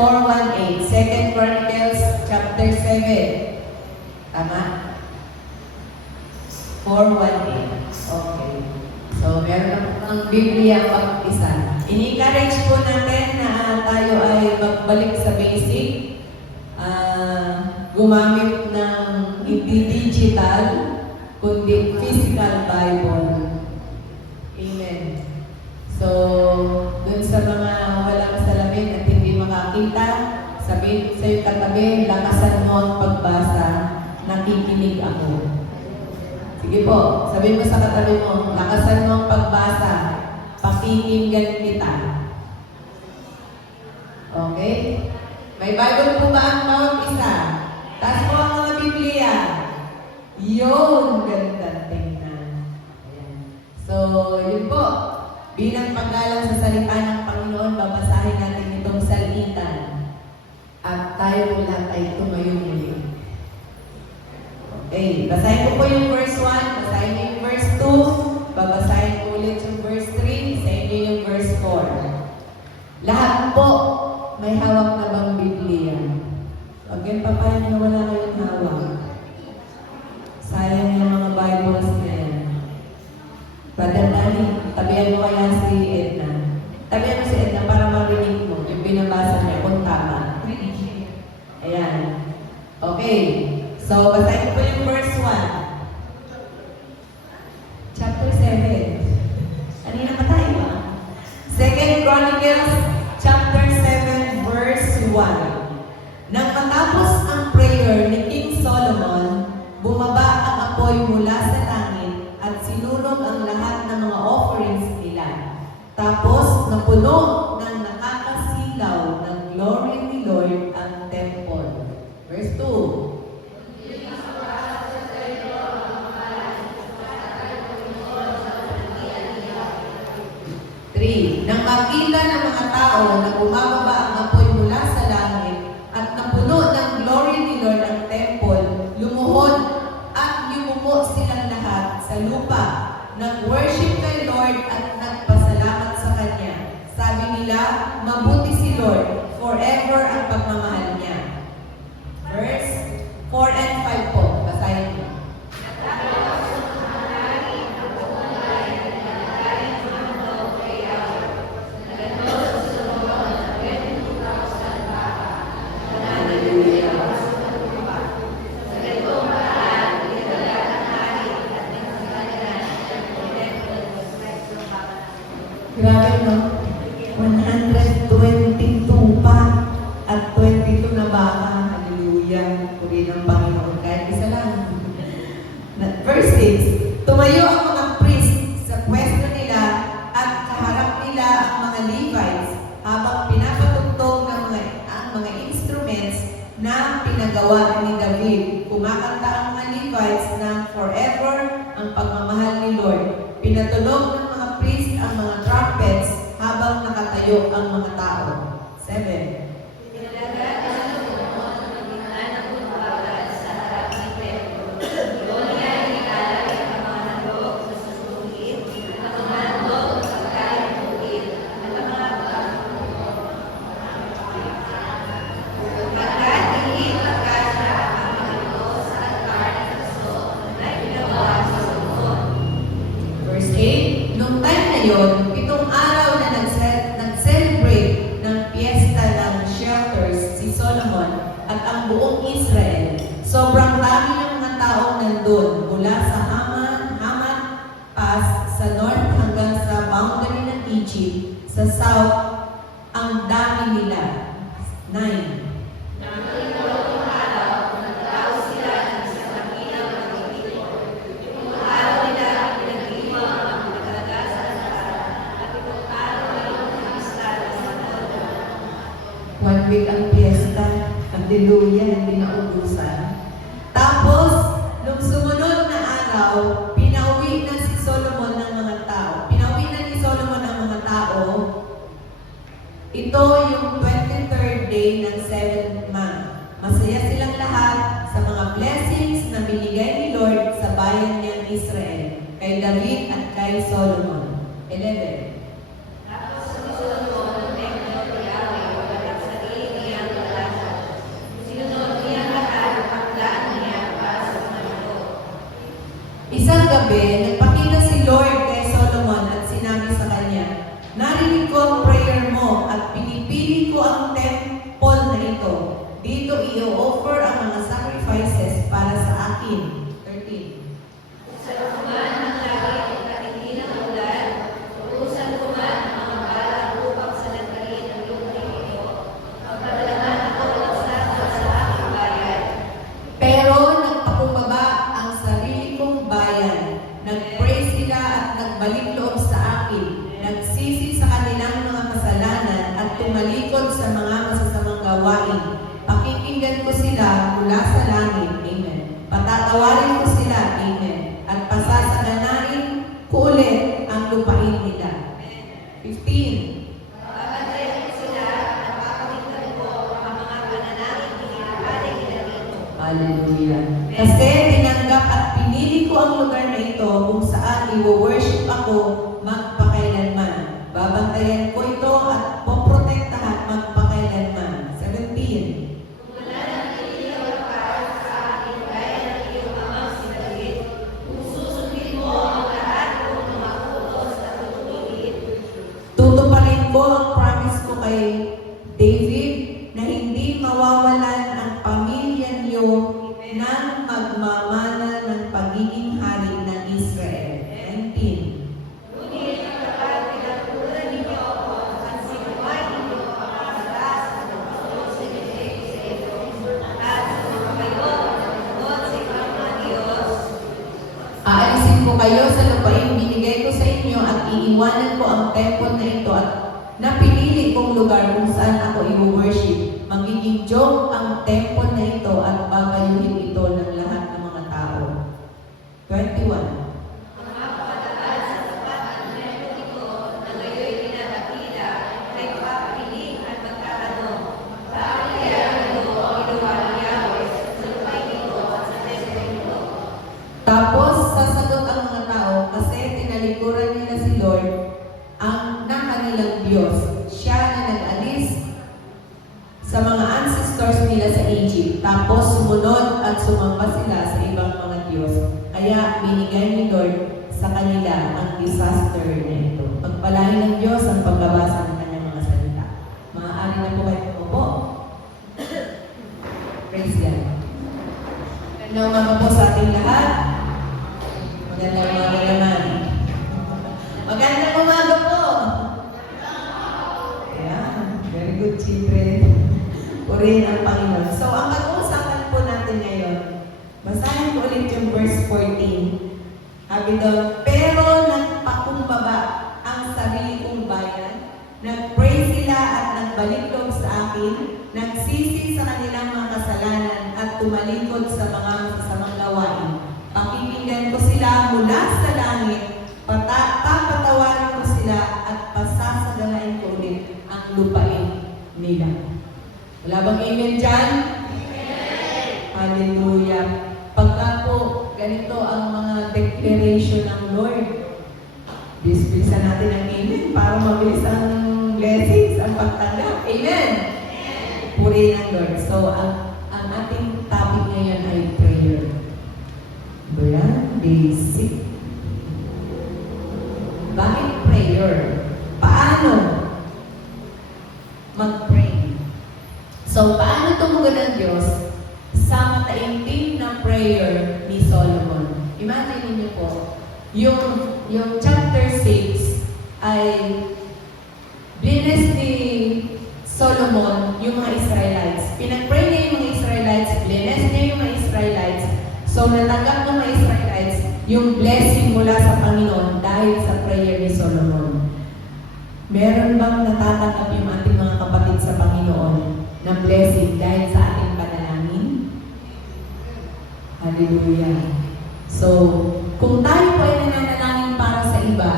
4:1-8. 2 Chronicles chapter 7. Tama? 4:1-8. Okay. So, meron na po ang Biblia pag isa. In-encourage po natin na tayo ay magbalik sa basic. Gumamit ng hindi digital, kundi physical Bible. Amen. So, dun sa mga walang salamin at hindi makakita, sabihin sa iyo katabi, lakasan mo ang pagbasa, nakikinig ako. Sige po, sabihin mo sa katabi mo, lakasan mo ang pagbasa, pakikinggan kita. Okay? May Bible po ba ang bawat isa? Taas mo ang mga Biblia. Yun, ganda tingnan. Ayan. So, yun po. Bilang paggalang sa salita ng Panginoon, babasahin natin itong salitan. At tayo po lahat ay tumayo muli. Okay, basahin ko po yung verse 1, basahin ko yung verse 2, babasahin ko ulit yung verse 3, sa inyo yung verse 4. Lahat po may hawak na bang Biblia? Huwag yan papayan na wala kayong hawak. Sayang yung mga Bibles na yan. Brother Danny, tabihan mo kaya si Edna. Tabihan mo si Edna para marinig mo yung binabasa niya kung tama. Ayan. Okay. So, basahin po yung verse 1. Chapter 7. Kanina pa tayo ba? 2 Chronicles chapter 7 verse 1. Nang matapos ang prayer ni King Solomon, bumaba ang apoy mula sa langit at sinunog ang lahat ng mga offerings nila. Tapos, napuno ng nakakasilaw ng glory ni Lord ang temple. Verse 2. Nang makita ng mga tao na bumababa ang apoy mula sa langit at napuno ng glory ni Lord ang temple, lumuhod at yumuko silang lahat sa lupa, nag-worship kay Lord at nagpasalamat sa Kanya. Sabi nila, mabuti si Lord, forever ang pagmamahal niya. Verse 4 and 5 po, basahin niyo. Grabe, no? 122 pa at 22 na baka. Hallelujah. Puri ng Panginoon. Kahit isa lang. Verse 6. Tumayo ang mga priest sa pwesto nila at kaharap nila ang mga Levites habang pinapatugtog ng mga instruments na pinagawa ni David. Kumakanta ang mga Levites ng forever ang pagmamahal ni Lord. Pinatunog ng mga priest ang mga trumpets habang nakatayo ang mga tao. 7. Ngayon, 7 araw na nag-celebrate ng piyesta ng shelters si Solomon at ang buong Israel. Sobrang dami ng mga taong nandun mula sa Hamat Pass sa north hanggang sa boundary ng Egypt, sa south, ang dami nila. 9. Week ang piyesta. Hallelujah, hindi naubusan. Tapos, nung sumunod na araw, pinauwi na si Solomon ng mga tao. Pinauwi na ni Solomon ang mga tao. Ito yung 23rd day ng 7th month. Masaya silang lahat sa mga blessings na binigay ni Lord sa bayan niyang Israel, kay David at kay Solomon. 11. pinili ko ang temple na ito. Dito i-offer ang mga sacrifices para sa akin. 13. Sa kuman ang langit at katingin ng ulan, utusan ko man ang mga bala upang salagarin ang lupain ito. Magpadalaman ako ng sasa sa aking bayan. Pero nagpakumbaba ang sarili kong bayan. Nag-pray sila at nagbalik loob sa akin. Nagsisi sa kanilang mga kasalanan at tumalikod sa mga masasamang gawain. Pakikinggan ko sila mula sa langit. Amen. Patatawarin ko sila. Amen. At pasasaganain ko ulit ang lupain nila. 15. Babantayan ko sila at papakinggan ko ang mga pananangin hinihintay nila dito. Hallelujah. Kasi tinanggap at pinili ko ang lugar na ito kung saan i-worship ako magpakailanman. Babantayan ko ito at poprotektahan magpakailanman. 17. Wala nang iliwan para sa akin gaya ng iyong amang si David. Kung susundin mo ang lahat ng mga utos at tuturuin, Tutuparin ko ang promise ko kay David na hindi mawawalan ang pamilya niyo ng magmamana ng pagiging hari ng Israel. 19. ngunit kapag pinagpunan ninyo ako at sinuway ninyo ang kasalas at pagsunod sa ibig sa iyo, at sumayo at sumunod sa ibang mga Diyos, Aalisin ko kayo sa lupain binigay ko sa inyo at iiwanan ko ang temple na ito at napilili kong lugar kung saan ako i-worship. Magiging joke ang temple na ito at babalihin ito ng lahat ng mga tao. 21. ang mga pamataan sa sapat at meron ito na ngayon pinadakila ay papapiling at magtatanong, bakit kaya ito ginawa ni Yahweh sa lupain ito at sa templo ito? Tapos sasagot ang mga tao kasi tinalikuran nila si Lord ang na kanilang Diyos. Siya na nag-alis sa mga ancestors nila sa Egypt. Tapos sumunod at sumamba sila sa ibang mga Diyos. Kaya binigay ni Lord sa kanila ang disaster na ito. Pagpalain ng Diyos ang pagbabasa ng kanyang mga salita. Maaari na po kayo umupo. Praise God. Magandang umaga po sa ating lahat. Magandang umaga naman. Magandang umaga po. Yeah, very good children. Purihin ang Panginoon. So, ang pag-uusapan po natin ngayon, basahin ko ulit yung verse 14. Sabi doon, pero nagpakumbaba ang sarili kong bayan, nag-pray sila at nagbalik loob sa akin, nagsisi sa kanilang mga kasalanan at tumalikod sa mga masasamang gawain. Pakikinggan ko sila mula sa langit, papatawarin ko sila at pasasagalain ko ulit ang lupain nila. Wala bang amen dyan? Amen! Hallelujah! Pagka po ganito ang mga declaration ng Lord, bilisan natin ang amen para mabilis ang blessings, ang pagtanggap. Amen! Purihin ang Lord. So, ang ating topic ngayon ay prayer. Basic. Bakit prayer? Paano mag-pray? So, paano tumugon ng Diyos sa mataimtim na prayer ni Solomon? Imagine niyo po, yung chapter 6 ay bless ni Solomon yung mga Israelites. Pinag-pray niya yung mga Israelites, bless niya yung mga Israelites. So, natanggap ng mga Israelites yung blessing mula sa Panginoon dahil sa prayer ni Solomon. Meron bang natatanggap yung ating mga kapatid sa Panginoon na blessing dahil sa ating panalangin? Hallelujah. So, kung tayo po ay nananalangin para sa iba,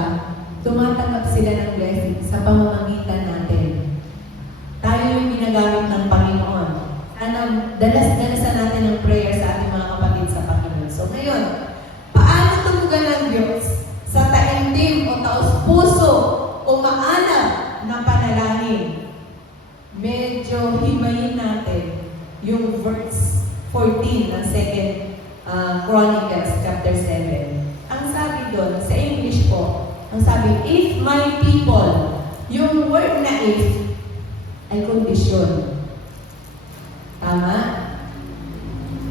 tumatanggap sila ng blessing sa pamamagitan natin. Tayo yung ginagamit ng Panginoon. Sana dalas-dalasan natin ang prayer sa ating mga kapatid sa Panginoon. So, ngayon, paano tumugan ng Diyos sa taimtim o taos-puso o maanap na panalangin? Medyo himayin natin yung verse 14 ng 2 Chronicles chapter 7. Ang sabi doon, sa English po, ang sabi, if my people, yung word na if, ay kondisyon. Tama?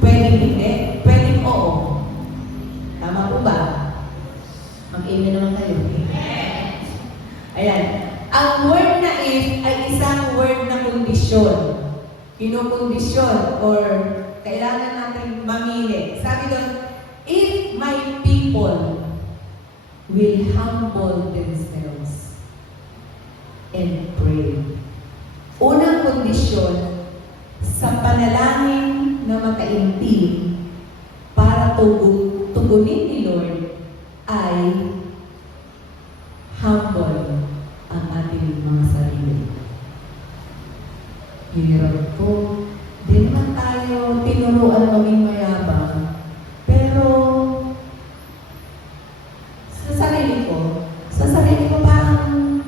Pwedeng hindi, pwedeng oo. Tama po ba? Mag-amen naman kayo. Ayan. Ang word na if ay isang word na kondisyon. Kinokondisyon or kailangan natin mamili. Sabi doon, if my people will humble themselves and pray. Unang kondisyon sa panalangin na makaintim para tugunin ni Lord ay humble ang ating mga sarili. Hirap po. Di naman tayo tinuruan maging mayabang. Pero sa sarili ko parang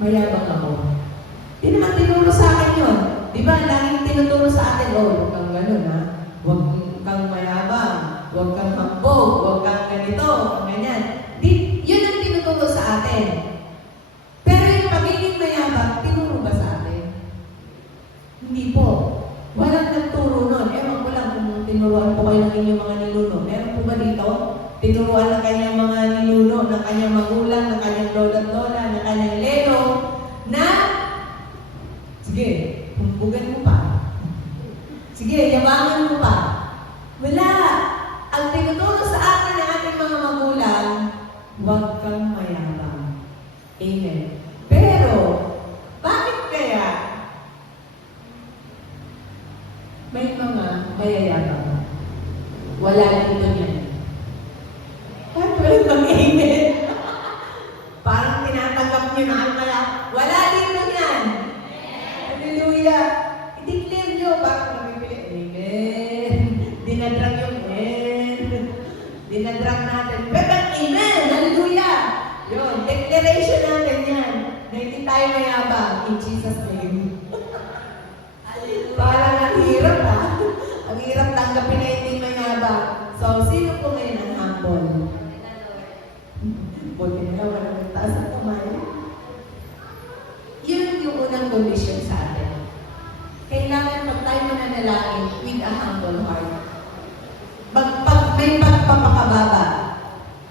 mayabang ako. Di naman tinuro sa akin yun. Di ba, laging tinuturo sa atin, huwag kang gano'n ha. Huwag kang mayabang. Huwag kang hambog. Huwag kang ganito. Ganyan. Yun ang tinuturo sa atin. Pero yung pagiging mayabang, tinuro ba sa atin? Hindi po. Walang nagturo nun. Ewan ko lang kung tinuruan po kayo ng inyong mga ninuno. Meron po ba dito? Tinuruan ng kanyang mga ninuno, ng kanyang magulang, ng kanyang lola, ng kanyang lelo, na sige, humbugan mo pa. Sige, yabangan mo pa. Wala. Ang tinuturo sa atin ng ating mga magulang, huwag kang mayabang. Amen. Pero, bakit kaya may mga mayayabang? Wala dito niyan. Kahit walang mag-amen. Parang tinatanggap niyo na ang kaya. Wala dito niyan. Hallelujah. I-declare niyo. Bakit nabibili? Amen. Dinadrag yung amen. Dinadrag natin. Pero amen. Hallelujah. Yun. Declaration natin yan. Na hindi tayo mayabang. In Jesus' name. Parang ang hirap ha. Ang hirap tanggapin na hindi mayabang. So, sino po ngayon ang humble? Buti na walang taas ang kamay. Yun yung unang condition sa atin. Kailangan pag tayo mananalangin with a humble heart. May pagpapakababa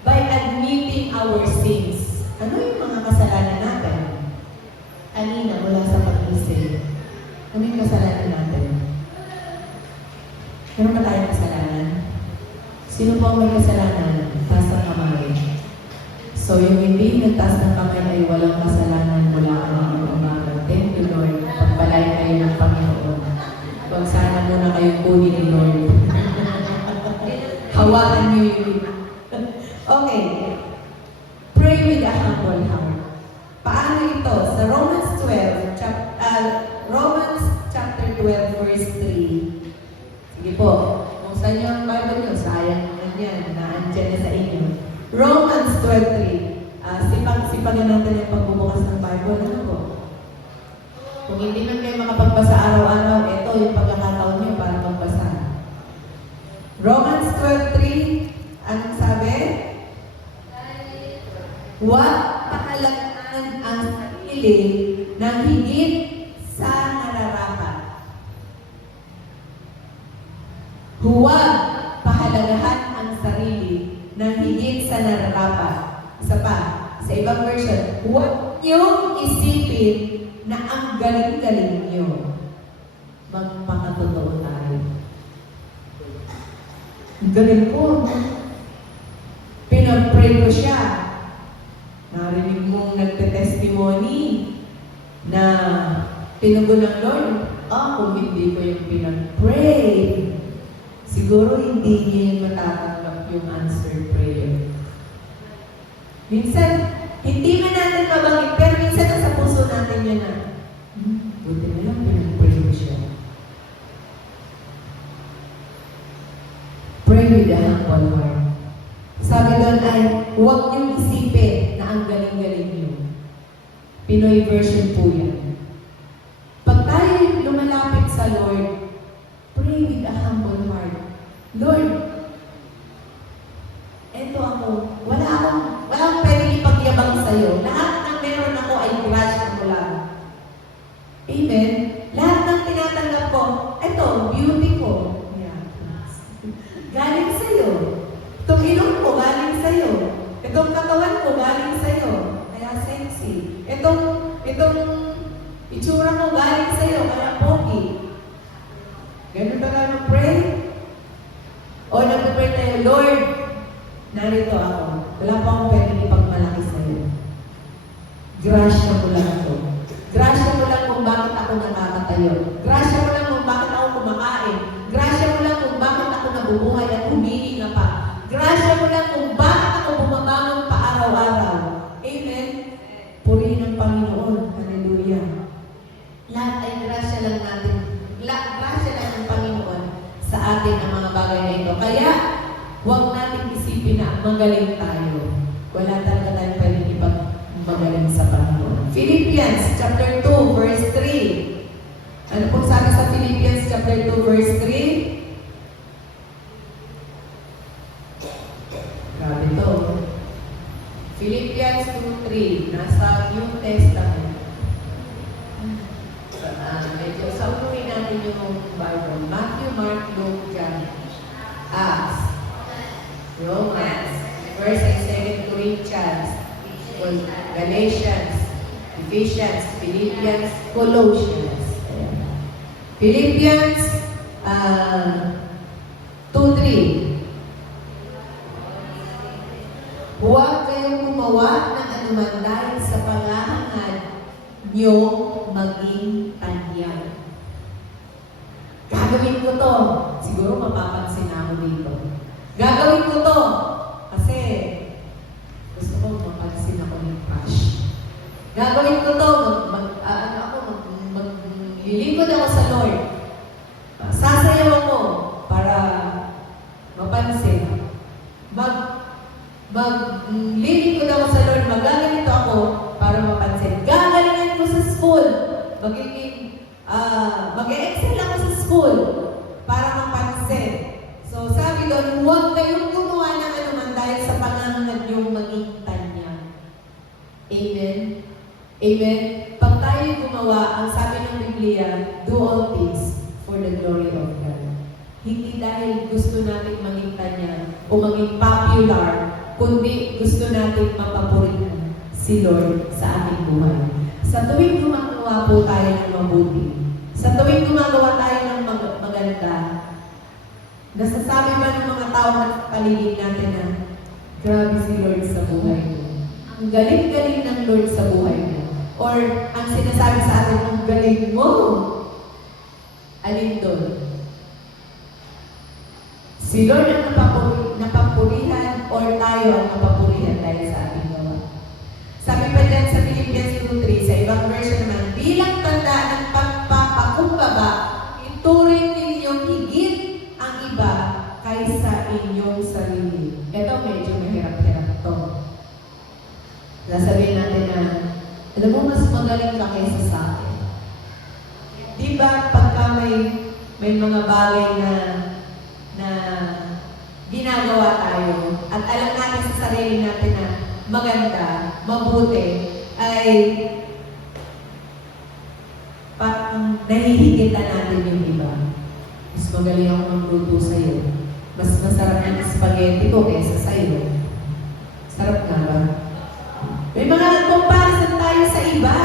by admitting our sins. Ano yung mga kasalanan natin? Kanina, mula sa pag-isip. Ano yung kasalanan natin? Meron ba tayong kasalanan? Sino po ang may kasalanan? Taas ng kamay. So, yung hindi nagtaas ng kamay ay walang kasalanan mula ka ng umaga. Thank you, Lord. Pagbalay kayo ng Panginoon. Huwag sana muna kayong kunin ni Lord. Hawakan niyo yun. Okay. Pray with a humble heart. Paano ito? Sa Romans chapter 12, verse 3. Sige po. Kung saan niyo ang Bible niyo, sayang naman yan. Naandyan na sa inyo. Romans 12:3. Sipagan natin yung pagbubukas ng Bible. Ano po? Kung hindi man kayo makapagbasa araw-araw, ito yung pagkakataon niyo para magbasa. Romans 12:3. Anong sabi? Huwag pakalagaan ang sarili ng higit sa nararapat. Huwag pahalagahan ang sarili ng higit sa nararapat. Isa pa, sa ibang version, huwag niyong isipin na ang galing-galing niyo. Magpakatotoo tayo. Ang galing ko. Pinag-pray ko siya. Narinig mong nagte-testimony na tinugon ng Lord. Kung hindi ko yung pinag-pray, siguro hindi niya yung matatanggap yung answered prayer. Minsan, hindi man natin mabangit, pero minsan nasa puso natin yan na, buti na lang pinag-pray ko siya. Pray with a humble heart. Sabi doon ay, huwag niyong isipin na ang galing-galing niyo. Pinoy version po yan. Pag tayo lumalapit sa Lord, pray with a humble heart. Lord, eto ako, wala akong pwedeng ipagyabang sa'yo. Lahat ng meron ako ay grudge mo lang. Amen? itsura mo galing sa'yo, kaya pogi. Ganun ba ka mag-pray? O nag-pray tayo, Lord, narito ako. Wala pa akong pwedeng ipagmalaki sa'yo. Grasya mo lang ako. Grasya mo lang kung bakit ako nakakatayo. Grasya mo lang kung bakit ako kumakain. Grasya mo lang kung bakit ako nabubuhay at humihinga pa. Grasya mo lang kung bakit ako bumabangon pa araw-araw. Amen? Purihin ang Panginoon. Hallelujah. Lahat ay grasya lang natin. Grasya lang ng Panginoon sa atin ang mga bagay na ito. Kaya, huwag natin isipin na magaling tayo. Wala talaga tayong pwedeng ipag-magaling sa Panginoon. Philippians chapter 2, verse 3. Ano pong sabi sa Philippians chapter 2, verse 3? Grabe to. Philippians 2:3, nasa New Testament. Medyo saunuin natin yung Bible. Matthew, Mark, Luke, John, Acts, Romans, 1 and 2 Corinthians, Galatians, Ephesians, Philippians, Colossians. Ayan. Philippians 2:3. Huwag kayong gumawa ng anuman dahil sa pangahangad niyong maging tanyag. Gagawin ko to. Siguro mapapansin ako dito. Gagawin ko to. Kasi gusto ko mapansin ako ng crush. Gagawin ko to. Maglilingkod ako sa Lord. Sasayaw ako para mapansin. Maglilingkod ako sa Lord. Magaganito ako para mapansin. Gagalingan ko sa school. Mag-e-excel ako sa school para mapansin. So, sabi doon, huwag kayong gumawa ng anuman dahil sa pangangad yung maging tanya. Amen? Amen? Pag tayo gumawa, ang sabi ng Biblia, do all things for the glory of God. Hindi dahil gusto natin maging tanya o maging popular, kundi gusto natin mapapurihan si Lord sa ating buhay. Sa tuwing gumagawa po tayo ng mabuti, sa tuwing gumagawa tayo ng maganda, nasasabi ba ng mga tao na paligid natin na, grabe si Lord sa buhay mo. Ang galing-galing ng Lord sa buhay mo. Or ang sinasabi sa atin, ang galing mo. Alin doon? Si Lord ang napapurihan or tayo ang napapurihan dahil sa ating gawa. Sabi pa dyan sa Philippians 2:3, sa ibang version naman, bilang tanda ng pagpapakumbaba, ituring ninyong higit ang iba kaysa inyong sarili. Ito medyo mahirap-hirap to. Nasabihin natin na, alam mo, mas magaling ka kaysa sa akin. Di ba, pagka may mga bagay na ginagawa tayo at alam natin sa sarili natin na maganda, mabuti, ay parang nahihigitan natin yung iba. Mas magaling ako magluto sa'yo. Mas masarap yung spaghetti ko kaysa sa'yo. Sarap nga ba? May mga comparison tayo sa iba.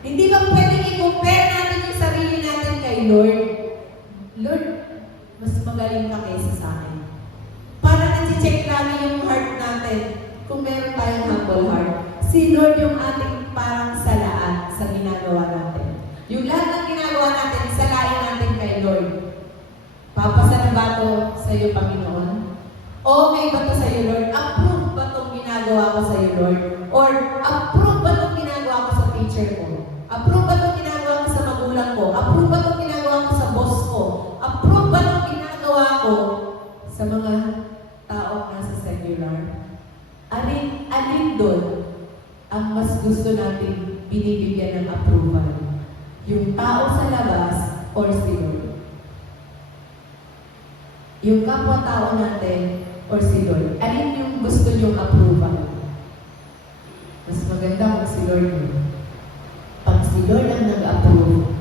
Hindi ba pwedeng i-compare natin yung sarili natin kay Lord? Lord, mas magaling ka kaysa sa akin. Para nasi-check namin yung heart natin kung meron tayong humble heart. Si Lord yung ating parang salaan sa ginagawa natin. Yung lahat ng ginagawa natin, salain natin kay Lord. Papasa na ba ito sa iyo, Panginoon? Okay ba ito sa iyo, Lord? Approve ba itong ginagawa ko sa iyo, Lord? Or approve ba itong ginagawa ko sa teacher ko? Approve ba itong ginagawa ko sa magulang ko? Approve ba itong ginagawa ko sa boss ko? Approve ba itong ginagawa ko sa mga taong nasa secular? Alin doon ang mas gusto natin binibigyan ng approval? Yung tao sa labas or si Lord? Yung kapwa-tao natin or si Lord? Alin yung gusto niyong approval? Mas maganda kung si Lord mo. Pag si Lord ang nag-approve,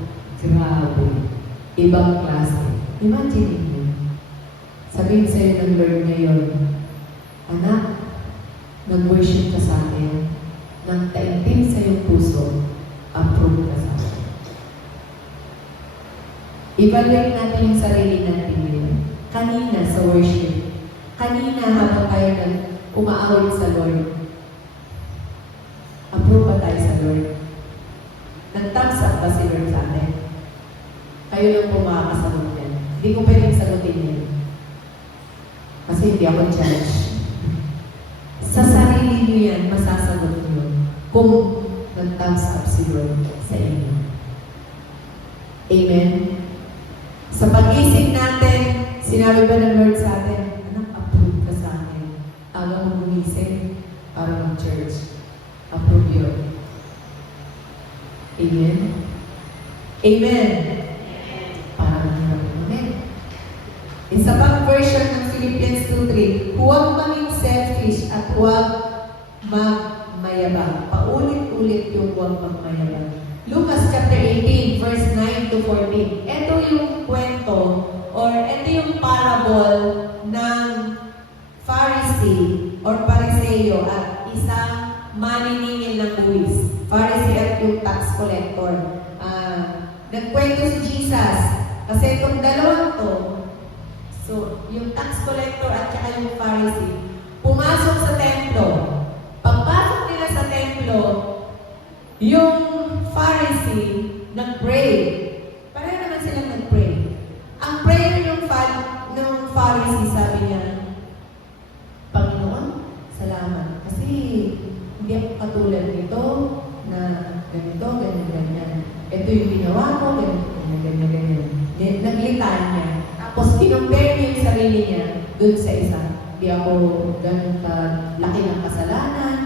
grabe. Ibang klase. Imagine mo. Sabihin sa'yo ng Lord ngayon, anak, nag-worship ka sa akin, nang taimtim sa iyong puso, approve ka sa akin. Evaluate natin yung sarili natin ngayon. Kanina sa worship, kanina habang tayo umaawit sa Lord, approve ba tayo sa Lord? Nag-thumbs up ba si Lord sa atin? Kayo lang po makakasagot yan. Hindi ko pwedeng sagutin yan. Kasi hindi ako judge. Sa sarili niyo yan, masasagot niyo kung nag-thumbs up si Lord sa inyo. Amen? Sa pag-isip natin, sinabi ba ng Lord sa atin, anak, approve ka sa akin. Aga mo gumising para mag-church. Approve yun. Amen? Amen? Parang amen. Isa pang version ng Philippians 2:3, huwag maging selfish at huwag magmayabang. Paulit-ulit yung huwag magmayabang. Lucas chapter 18, verse 9 to 14. Ito yung kwento or ito yung parable ng Pharisee or Pariseo at isang maniningil ng buwis. Pharisee at yung tax collector. Nagkwento si Jesus kasi itong dalawang to, so yung tax collector at saka yung Pharisee, pumasok sa templo. Pagpasok nila sa templo, yung Pharisee nag-pray. Pareho naman silang nag-pray. Ang prayer ng Pharisee, sabi niya, Panginoon, salamat. Kasi hindi ako katulad nito na ganito, ganyan. Ito yung ginawa ko, ganyan. Naglitan niya. Tapos kinumpare niya yung sarili niya dun sa isa. Hindi ako ganun laki ng kasalanan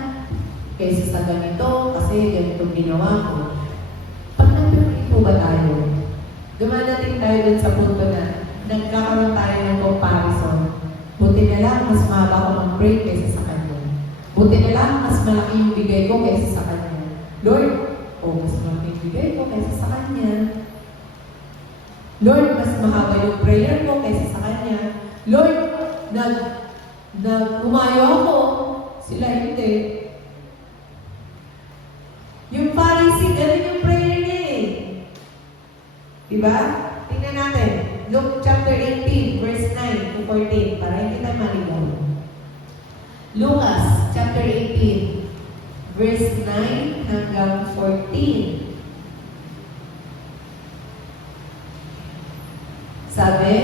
kaysa sa ganito kasi ganitong ginawa ko. Pag nag-pray po ba tayo? Dumadating tayo dun sa punto na nagkakaroon tayo ng comparison. Buti na lang, mas mahaba ako mag-pray kaysa sa kanya. Buti na lang, mas malaki yung bigay ko kaysa sa kanya. Lord, mas malaki yung bigay ko kaysa sa kanya. Lord, mas mahaba yung prayer ko kaysa sa kanya. Lord, umayo ako. Sila hindi. Yung Pharisee, ganun yung prayer niya eh. Diba? Tingnan natin. Luke chapter 18, verse 9 to 14, para hindi tayo maligaw. Lucas chapter 18, verse 9 hanggang 14. Sabi,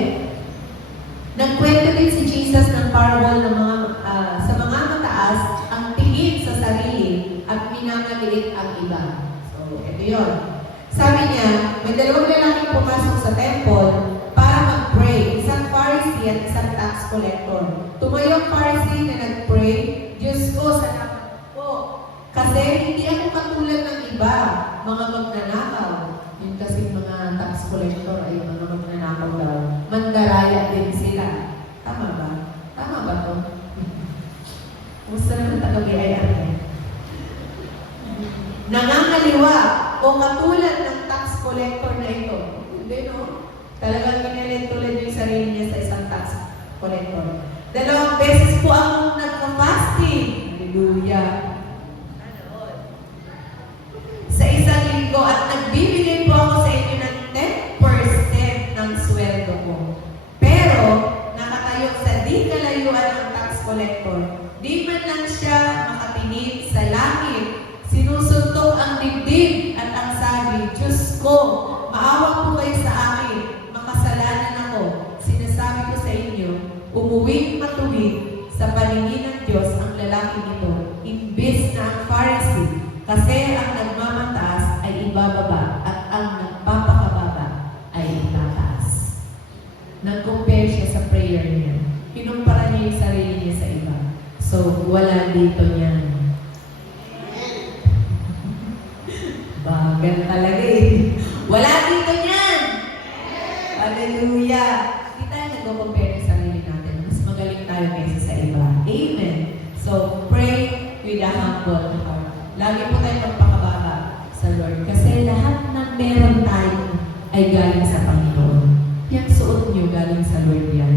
nagkwento din si Jesus ng parable ng sa mga mataas ang tingin sa sarili at minamaliit ang iba. So, ito yun. Sabi niya, may dalawang lalaking pumasok sa temple para mag-pray, isang Pharisee at isang tax collector. Tumayo ang Pharisee na nag-pray, Diyos ko, salamat po. Kasi hindi ako katulad ng iba, mga magnanakaw. Yun kasi mga tax collector ay mga magnanakaw daw. Mandaraya din sila. Tama ba? Tama ba to? Kumusta naman taga-BIR? Nangangaliwa o katulad ng tax collector na ito. Hindi, no? Talagang ginalintulad yung sarili niya sa isang tax collector. 2 beses po akong nagpa-fasting. Hallelujah. Sa isang linggo at nagbibigay po ako sa inyo ng 10% ng sweldo ko. Pero, nakatayo sa di kalayuan ng tax collector. Di man lang siya makatingin sa langit. Sinusuntok ang dibdib at ang sabi, Diyos ko, maawa po kayo sa akin, makasalanan ako. Sinasabi ko sa inyo, umuwing matuwid sa paningin ng Diyos ang lalaki nito, imbes na ang Pharisee, kasi ang nagmamataas ay ibababa at ang nagpapakababa ay itataas. Nag-compare siya sa prayer niya. Kinumpara niya yung sarili niya sa iba. So, wala dito niyan. Bagal talaga eh. Wala dito niyan! Hallelujah! Hindi tayo nag-compare ng sarili natin. Mas magaling tayo kaysa sa iba. Amen. So, pray with a humble heart. Lagi po tayo magpakababa sa Lord. Kasi lahat ng meron tayo ay galing sa Panginoon. Yung suot nyo galing sa Lord yan.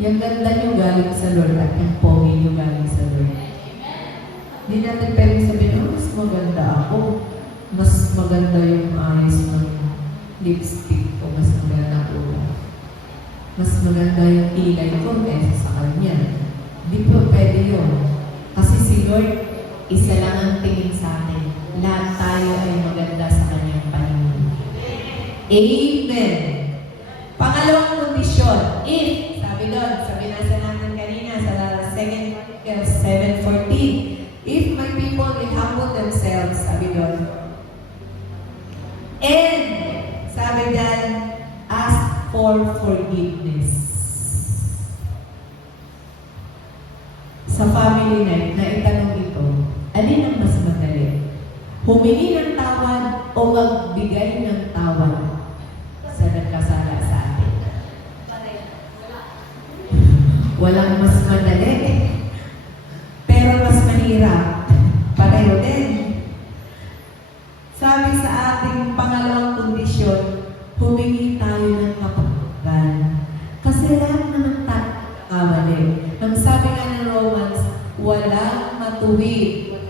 Yung ganda nyo galing sa Lord at yung pogi nyo galing sa Lord. Hindi natin pwedeng sabihin, mas maganda ako. Mas maganda yung ayos ng lipstick. mas maganda yung kilay ko kaysa sa kanya. Di po pwede yun. Kasi si Lord, isa lang ang tingin sa atin. Lahat tayo ay maganda sa kanyang paningin. Amen. Pangalawang kondisyon, if, sabi doon, sabi nasa natin kanina sa 7:14, if my people will humble themselves, sabi doon, and, sabi doon, ask for forgiveness. Sa family night, naitanong ito, alin ang mas madali? Humingi ng tawad o magbigay ng tawad sa nagkasala sa atin? Walang mas madali. Pero mas mahirap. Pareho din. Sabi sa ating pangalawang kondisyon, humingi tayo ng kapatawaran. Kasi lahat naman tayo kamali. Ang sabi nga ng Romans, walang matuwid.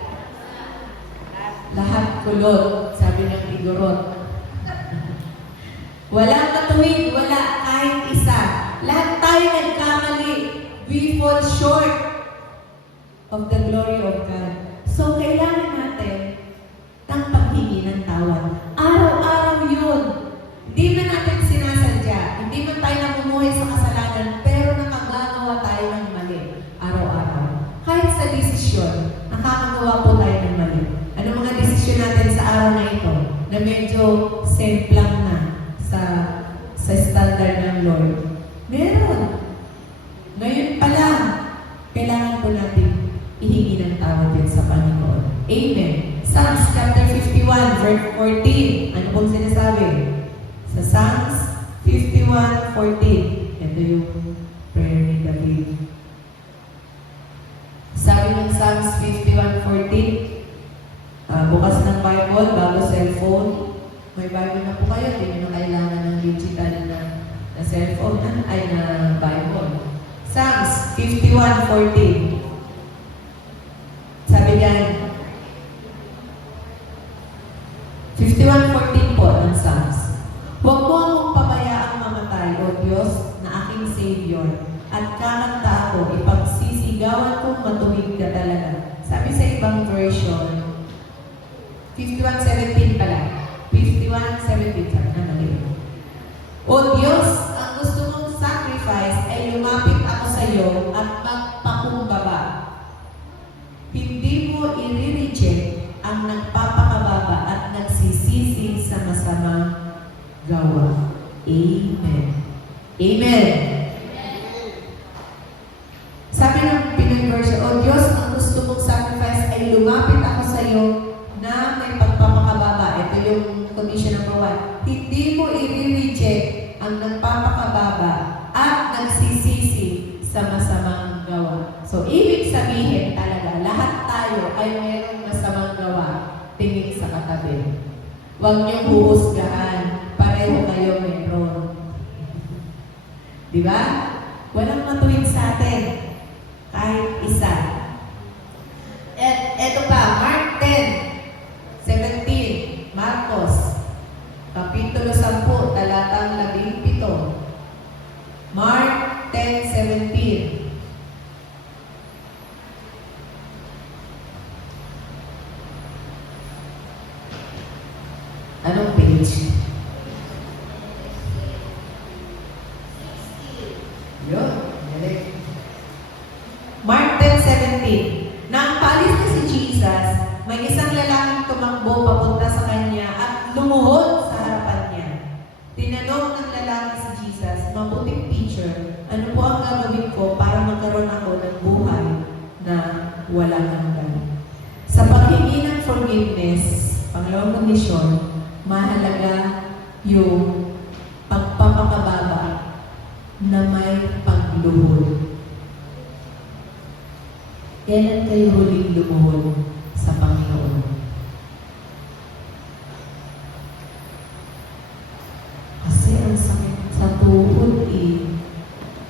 Lahat kulot, sabi ng Igorot. Walang matuwid, wala kahit isa. Lahat tayo nagkamali. We fall short of the glory of God. So, kailangan natin ng paghingi ng tawad. Araw-araw yun. Hindi man natin sinasadya. Hindi man tayo namumuhay sa kasalanan, pero nakagagawa tayo ng mali. Araw-araw. Kahit sa desisyon, nakakagawa po tayo ng mali. Ano mga desisyon natin sa araw na ito na medyo semplang na sa standard ng Lord? Meron. Ngayon pa lang, kailangan po natin ihingi ng tawad din sa Panginoon. Amen. Psalms chapter 51, verse 14. Ano pong sinasabi? Sa Psalms 51:14. Ito yung prayer ni David. Sabi ng Psalms 51:14, bukas ng Bible, bago cellphone. May Bible na po kayo, hindi nyo na kailangan ng digital na cellphone, ay na Bible. Psalms 51:14. Sabi diyan, 51:14 po ng Psalms. Huwag mo akong pabayaang mamatay, O Diyos, na aking Savior, at kakanta ako, ipagsisigawan kong matuwid ka talaga. Sabi sa ibang version, 51:17 pala. 51:17, sabi na mali. O Diyos, ang gusto mong sacrifice ay lumapit ako sa iyo at magpakumbaba. Hindi mo i-reject ang nagpapakababa at nagsisisi sa masamang gawa. Amen. Amen. Sabi ng Pinoy version, O Diyos, ang gusto mong sacrifice ay lumapit ako sa iyo na may pagpapakababa. Ito yung condition number 1. Hindi mo i-reject ang nagpapakababa at nagsisisi sa masamang gawa. So, ibig sabihin talaga, lahat tayo ay mayroong masamang gawa tingin sa katabi. Huwag niyong huhusgahan. Pareho kayo mayroon. Di ba? Walang matuwid sa atin. Kahit isa. At eto pa, Mark 10:17. Marcos, Kapitulo 10, talatang 17. Mark 10:17. Anong page? Yun. Mark 10:17. Nang paalis na si Jesus, may isang lalaking tumakbo papunta sa kanya at lumuhod sa harapan niya. Tinanong ng lalaki si Jesus, mabuting teacher, ano po ang gagawin ko para magkaroon ako ng buhay na walang hanggan? Sa paghingi ng forgiveness, pangalawang kondisyon, mahalaga yung pagpapakababa na may pagluhod. Kailan kayo huling lumuhod sa Panginoon? Kasi ang sakit sa tuhod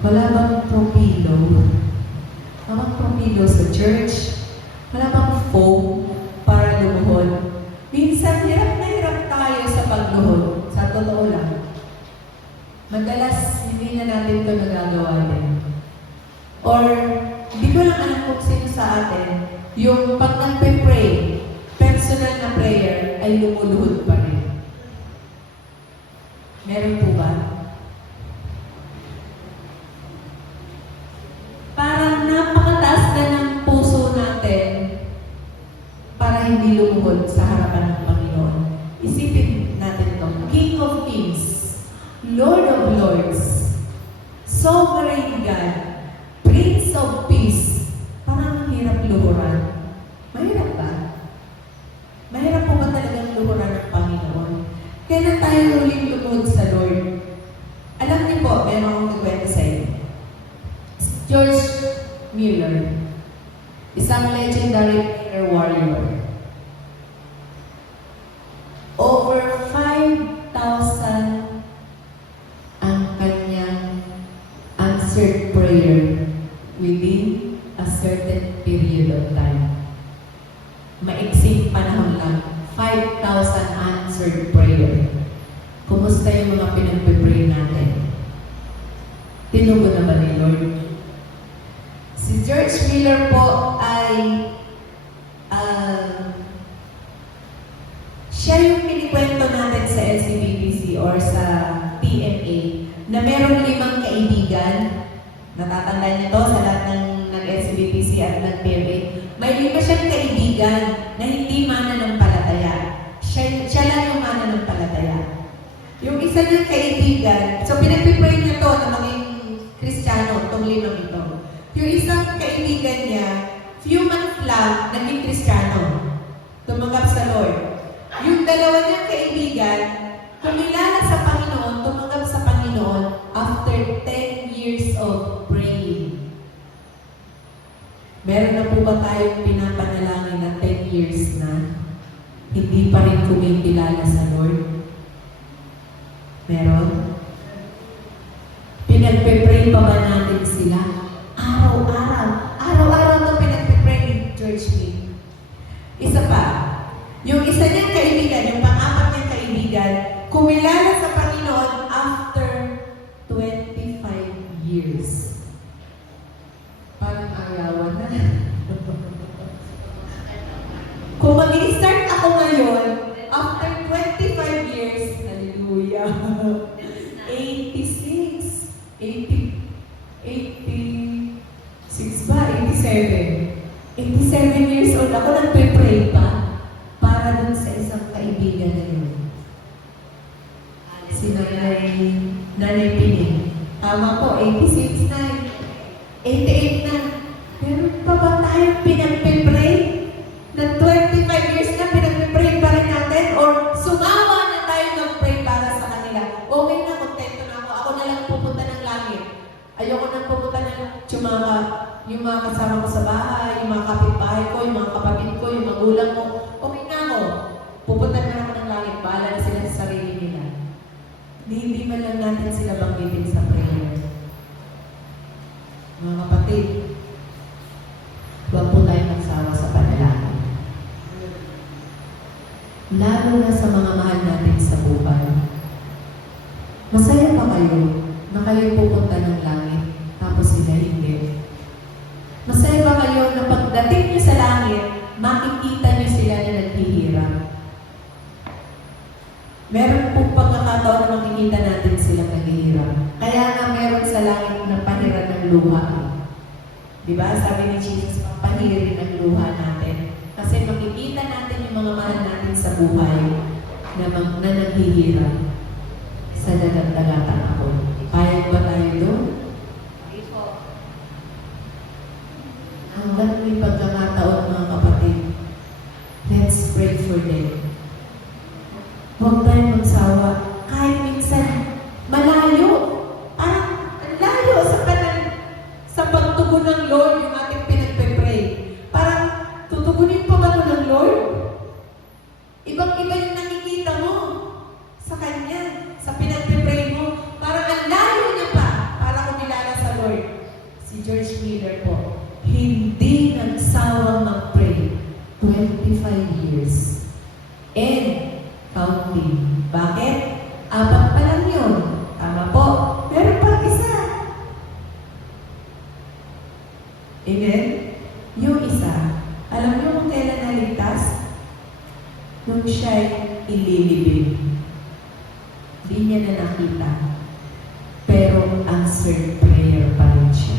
wala bang propilo? Wala bang propilo sa church? Wala bang foam para lumuhod? Minsan, hirap na hirap tayo sa pagluhod. Sa totoo lang. Madalas, hindi na natin ito nagagawa din. Or, hindi ko lang alam kung sino sa atin, yung pag nagpe-pray, personal na prayer, ay lumuluhod pa rin. Meron po ba? Parang napakataas na ng puso natin para hindi lumuhod sa harapan ng Panginoon. Isipin natin ito, King of Kings, Lord of Lords, Sovereign God, Prince of Peace. Parang hirap luhuran. Mahirap ba? Mahirap po ba talagang luhuran ng Panginoon? Kailan tayo huling lumuhod sa Lord? Alam niyo po, meron akong nagkwento sa inyo. George Miller, isang legendary prayer warrior. Over 5,000 ang kanyang answered prayer within a certain period of time. Maiksing panahon lang, 5,000 answered prayer. Kumusta yung mga pinagpipray natin? Tinugon na ba ni Lord? Si George Miller po ay siya yung kinikwento natin sa LCBTC or sa PMA na merong 5 kaibigan. Natatandaan niyo to sa lahat ng nag-LCBTC at nag-PMA. May 5 siyang kaibigan na hindi mananampalataya. Siya lang yung mananampalataya. Yung isa niyang kaibigan, so pinagpipray niya to na maging Kristiyano, itong 5 ito. Yung isang kaibigan niya, few months lang, naging Kristiyano. Tumanggap sa Lord. Yung 2 niyang kaibigan, kumilala sa Panginoon, tumanggap sa Panginoon after 10 years of praying. Meron na po ba tayong pinapanalangin na 10 years na hindi pa rin kumikilala sa Lord? Meron? Pinagpe-pray pa ba natin sila? Araw-araw ito pinagpe-pray ni George Lee. Isa pa, yung isa niyang kaibigan, yung pang-4 niyang kaibigan, kumilala sa Panginoon after 25 years. Parang ayawan na. Kung mag-i-start ako ngayon, after 25 years, hallelujah, 86, 86 ba? 87. 87 years old ako, nagpe-pray pa para dun sa isang kaibigan na yun. Si Nanay Pining. Tama po, 86 na. 88 na. Pero pa ba tayo pinagpe-pray? Na 25 years na pinagpe-pray pa rin natin? Or sumawa na tayo mag-pray para sa kanila? Okay na, kontento na ako. Ako na lang pupunta ng langit. Ayoko nang pupunta ng yung mga kasama ko sa bahay, yung mga kapitbahay ko, yung mga kapatid ko, yung magulang ko. Okay na ako. Pupunta na ako ng langit. Bahala na sila sa sarili nila. Hindi man lang natin sila banggitin sa prayer. Mga kapatid, huwag po tayo magsawa sa panalangin. Lalo na sa mga mahal natin sa buhay. Masaya pa kayo na kayo pupunta ng langit, tapos sila hindi. Masaya ba kayo na pagdating niyo sa langit, makikita niyo sila na naghihirap? Meron po pagkakataon na makikita natin sila naghihirap. Kaya nga meron sa langit na pahiran ng luha. Diba? Sabi ni Jesus, pahirin ang luha natin. Kasi makikita natin yung mga mahal natin sa buhay na naghihirap sa dagat-dagatan ako. Payag ba tayo doon? Hanggang may pagkakataon, mga kapatid, let's pray for them. Huwag tayong magsawa. Kahit minsan, malayo. Parang layo sa pagtugon ng Lord yung ating pinagpe-pray. Parang tutugunin pa ba ito ng Lord? Ibang-iba yung nakikita mo sa Kanya, sa pinagpe-pray mo. Parang ang layo niya pa para kumilala sa Lord. Si George Miller po, hindi nagsawang mag-pray 25 years. And counting. Bakit? 4 pa lang yun. Tama po. niya na nakita. Pero answered prayer pa rin siya.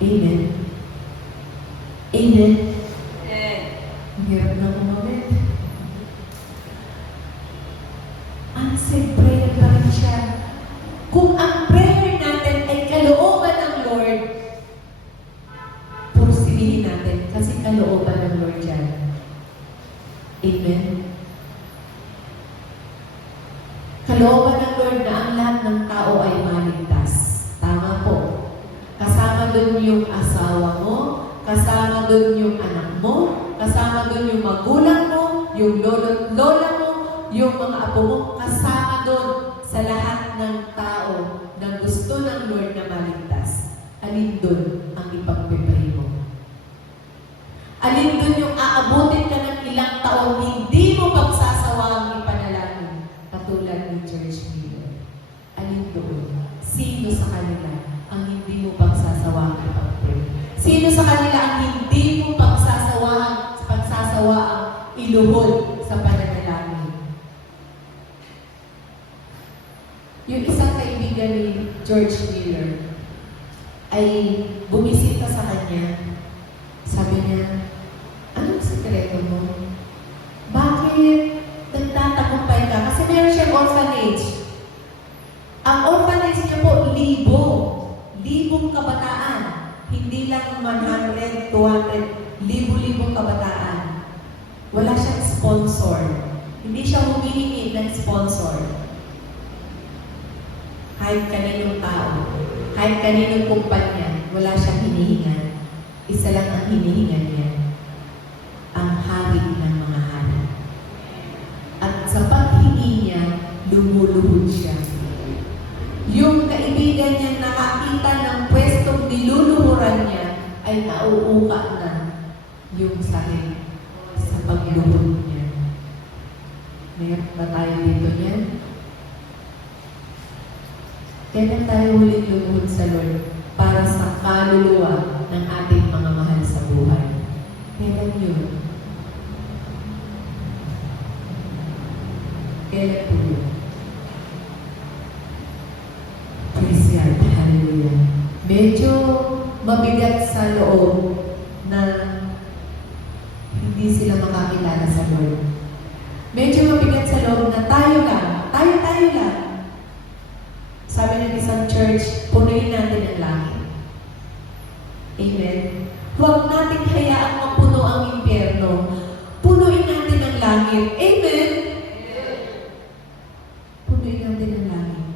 Amen. Amen. Ang hirap na kumamit. Answered prayer pa rin siya. Kung ang prayer natin ay kalooban ng Lord, pursilihin natin kasi kalooban ng Lord yan. Amen. Kalooban ng Lord na ang lahat ng tao ay maligtas. Tama po. Kasama doon yung asawa mo, kasama doon yung anak mo, kasama doon yung magulang mo, yung lola mo, yung mga apo mo, kasama doon sa lahat ng tao na gusto ng Lord na maligtas. Alin doon ang ipagpipray mo? Alin doon yung aabutin ka ng ilang taon, hindi mo pagsasawang ipanalangin, katulad ng church leader? Alin doon? Sino sa kanila ang hindi mo pagsasawang ipagpray? Sino sa kanila ang hindi mo pagsasawang iluhod sa pananalangin? Yung isang kaibigan ni George Miller ay bumisita sa kanya. Sabi niya, anong sekreto mo? Bakit nagtatagumpay ka? Kasi meron siyang orphanage. Ang orphanage niya po, libong kabataan. Hindi lang 100, 200, libo-libong kabataan. Wala siyang sponsor. Hindi siya humihingi ng sponsor. Kahit kaninong tao, kahit kaninong kumpanya, wala siyang hinihingan. Isa lang ang hinihingan niya, ang hari ng mga hari. At sa paghingi niya, lumuluhod siya. Yung kaibigan niya nakakita ng pwestong niluluhuran niya, ay nauuka na yung sahig sa pagluhod niya. Meron ba tayo dito niyan? Kailan tayo huling lumuhod sa Lord para sa kaluluwa ng ating mga mahal sa buhay? Kailan yun? Kailan po yun? Praise God. Hallelujah. Medyo mabigat sa loob na hindi sila makakilala sa Lord. Medyo mabigat sa loob na tayo lang. Sabi ng isang church, punuin natin ang langit. Amen. Huwag natin hayaang mapuno ang impyerno. Punuin natin ang langit. Amen. Punuin natin ang langit.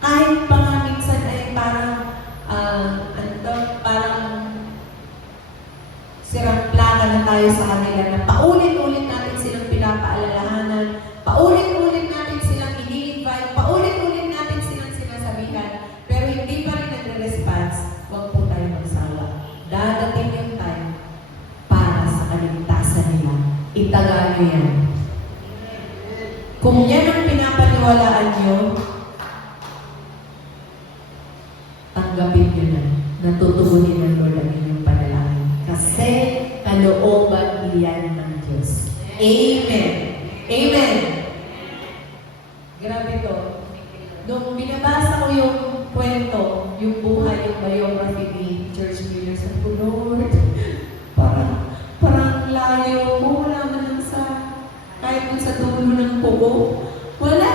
Kahit pa nga minsan ay parang sirang plaga na tayo sa kanila na paulit-ulit natin silang pinapaalalahanan, paulit-ulit natin silang ini-invite, paulit-ulit natin silang sinasabihan, pero hindi pa rin nagre-response, huwag po tayo magsawa. Dadating yung time para sa kaligtasan nila. Itagal nyo yan. Kung yan ang pinapaniwalaan nyo, tanggapin nyo na. Natutugunin ng Lord ang inyong panalangin. Kasi kalooban iyan ng Diyos. Amen. Amen. Grabe to. Nung binabasa ko yung kwento, yung buhay, yung biography ni George Miller, sa Lord, parang layo mo, wala man lang sa, kahit kung sa dulo ng pugo, wala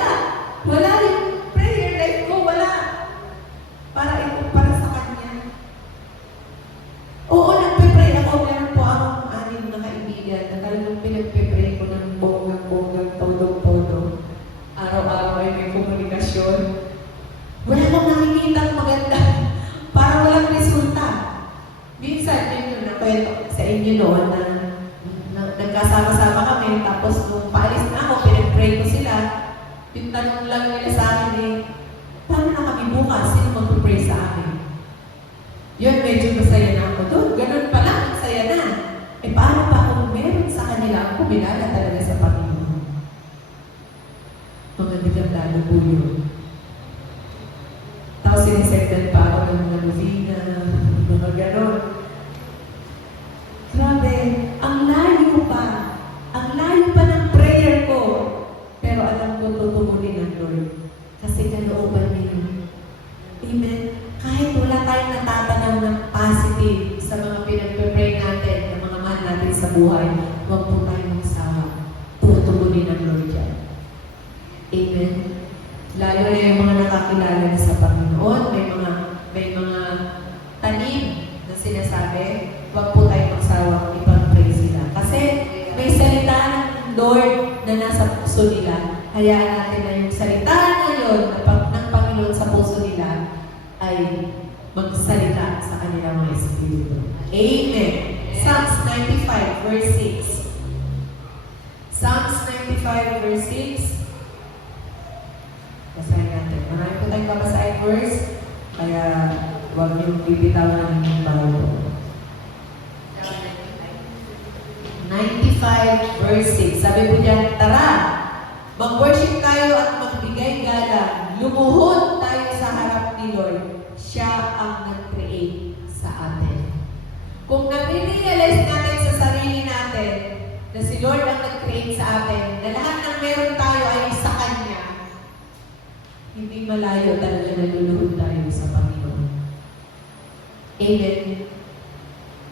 yung prayer life ko, wala. Para sa Kanya. Oo, nagpe-pray ako. Meron po akong 6 na kaibigan na talagang pinagpe-pray ko ng bonggang-bonggang, todo-todo. Araw-araw ay may komunikasyon. Wala akong nakikita maganda. Para walang resulta. Minsan, yun yung nakwento sa inyo noon na nagkasama-sama kami. Tapos nung paalis na ako, pinag-pray ko sila. Yung tanong lang nila sa akin eh, paano na kami bukas? Sino mag-pray sa akin? Yun, medyo masaya na ako doon. Ganun pala, masaya na. Eh, paano pa kung meron sa kanila ako binala talaga sa Panginoon? Mga biglang-lalo po yun. Tapos sinisegdan pa ako ng mga novena, mga ganon. Grabe, ang layo pa. sa buhay, huwag po tayong magsawa. Tutugunin ng Lord yan. Amen. Lalo na yung mga nakakilala na sa Panginoon, may mga tanim na sinasabi, huwag po tayong magsawa ipag-pray sila. Kasi may salita ng Lord na nasa puso nila. Hayaan natin na yung salita ngayon ng Panginoon sa puso nila ay magsalita sa kanilang mga espiritu. Amen. Psalms 95 verse 6. Psalms 95 verse 6. Basahin natin. Marami po tayong babasahin verse, kaya huwag niyong bibitawan ng Bible. 95 verse 6. Sabi po diyan, tara, mag-worship tayo at magbigay galang. Lumuhod tayo sa harap ni Lord. Siya ang nag-create sa atin. Kung nare-realize natin sa sarili natin na si Lord ang nag-create sa atin, na lahat ng meron tayo ay sa Kanya, hindi malayo talaga na luluhod tayo sa Panginoon. Amen.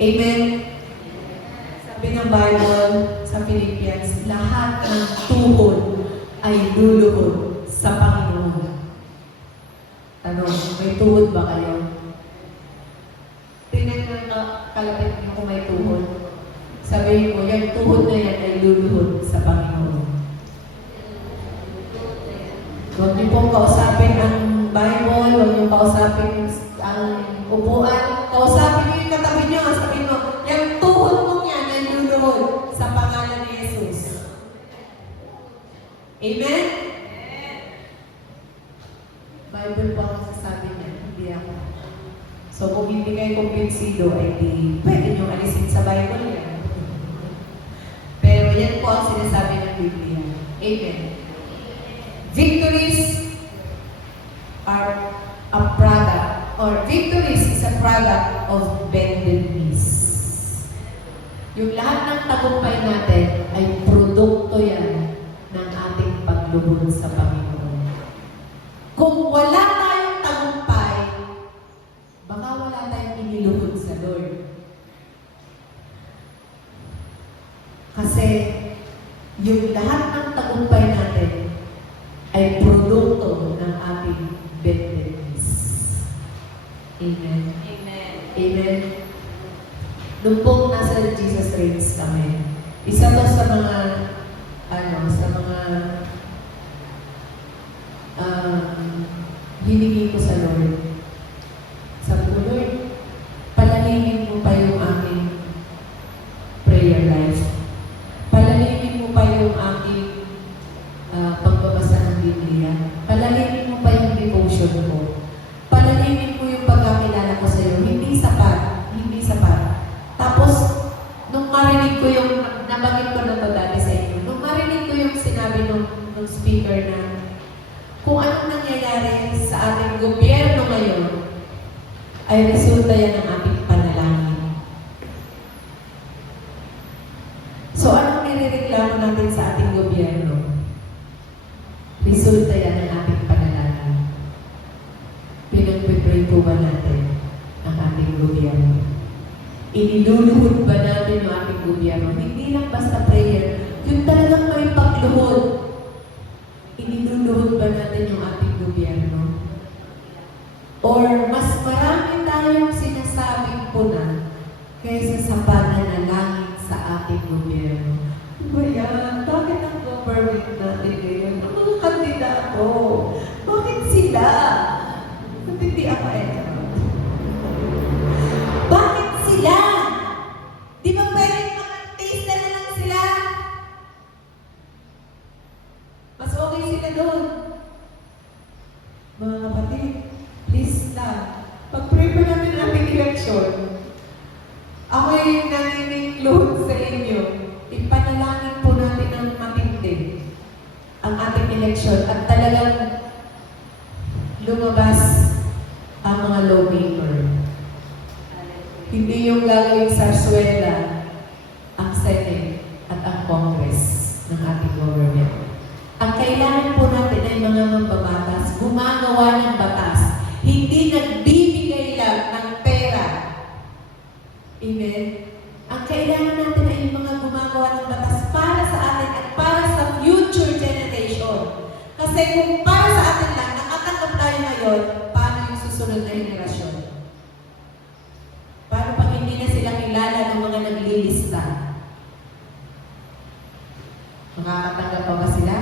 Amen. Sabi ng Bible sa Philippians, lahat ng tuhod ay luluhod sa Panginoon. Tanong, may tuhod ba kayo? Tingnan na kalapit niyo kung may tuhod. Sabihin ko, yung tuhod na yan ay luluhod sa Panginoon. Huwag niyo pong kausapin ang Bible, huwag niyo kausapin ang upuan. Kausapin niyo yung katabi niyo, sabihin mo, yung tuhod mong yan ay luluhod sa pangalan ni Jesus. Amen? Bible po ang sasabi niya, hindi ako. So kung hindi kayo kumbinsido, ay di pwede niyong alisin sa Bible yan. Pero yan po ang sinasabi ng Biblia. Amen. Victories are a product, or victories is a product of bended knees. Yung lahat ng tagumpay natin ay produkto yan ng ating pagluhod sa Panginoon. Kung wala tayong tagumpay, baka wala tayong iniluhod sa Lord. Kasi yung lahat ng tagumpay natin ay produkto ng ating bended knees. Amen. Amen. Amen. Nung pong nasa Jesus Reigns kami, isa to sa mga hiningi ko sa Lord. Sabi ko, Lord, palalimin mo pa yung aking prayer life. Palalimin mo pa yung aking pagbabasa ng Biblia. Palalimin mo pa yung devotion ko. Palalimin mo yung pagkakilala ko sa iyo. Hindi sapat. Hindi sapat. Tapos, nung marinig ko yung, nabanggit ko na to dati sa inyo, nung marinig ko yung sinabi nung speaker na kung anong nangyayari sa ating gobyerno ngayon, ay resulta yan ng ating panalangin. So, anong nirereklamo natin sa ating gobyerno? Resulta yan ng ating panalangin. Pinag-pray po ba natin ang ating gobyerno? Iniluluhod ba natin ang ating gobyerno? Hindi lang basta prayer, yung talagang may pagluhod. Iniluluhod ba natin yung ating gobyerno? Or mas marami tayong sinasabing puna kaysa sa pananalangin sa ating gobyerno. Ano yan? Bakit ang government natin ngayon? Ang mga kandidato, bakit sila? Ba't hindi ako bakit sila? Di ba pwedeng makatista na lang sila? Mas okay sila doon. Mga kapatid, please lang. Pag-pray pa natin ang ating eleksyon, ako'y naniniklod sa inyo. Ipanalangin po natin ang matindi ang ating eleksyon at talagang lumabas ang mga lawmaker. Hindi yung gagawing sarswela ang Senate at ang Congress ng ating government. Ang kailangan po natin ay mga mambabatas, gumagawa ng batas, hindi nagbibigay lang ng pera. Amen? Ang kailangan natin ay mga gumawa ng batas para sa atin at para sa future generation. Kasi kung para sa atin lang, nakatanggap tayo ngayon, paano yung susunod na henerasyon? Paano pag hindi na sila kilala ng mga naglilista? Makakatanggap pa ba sila?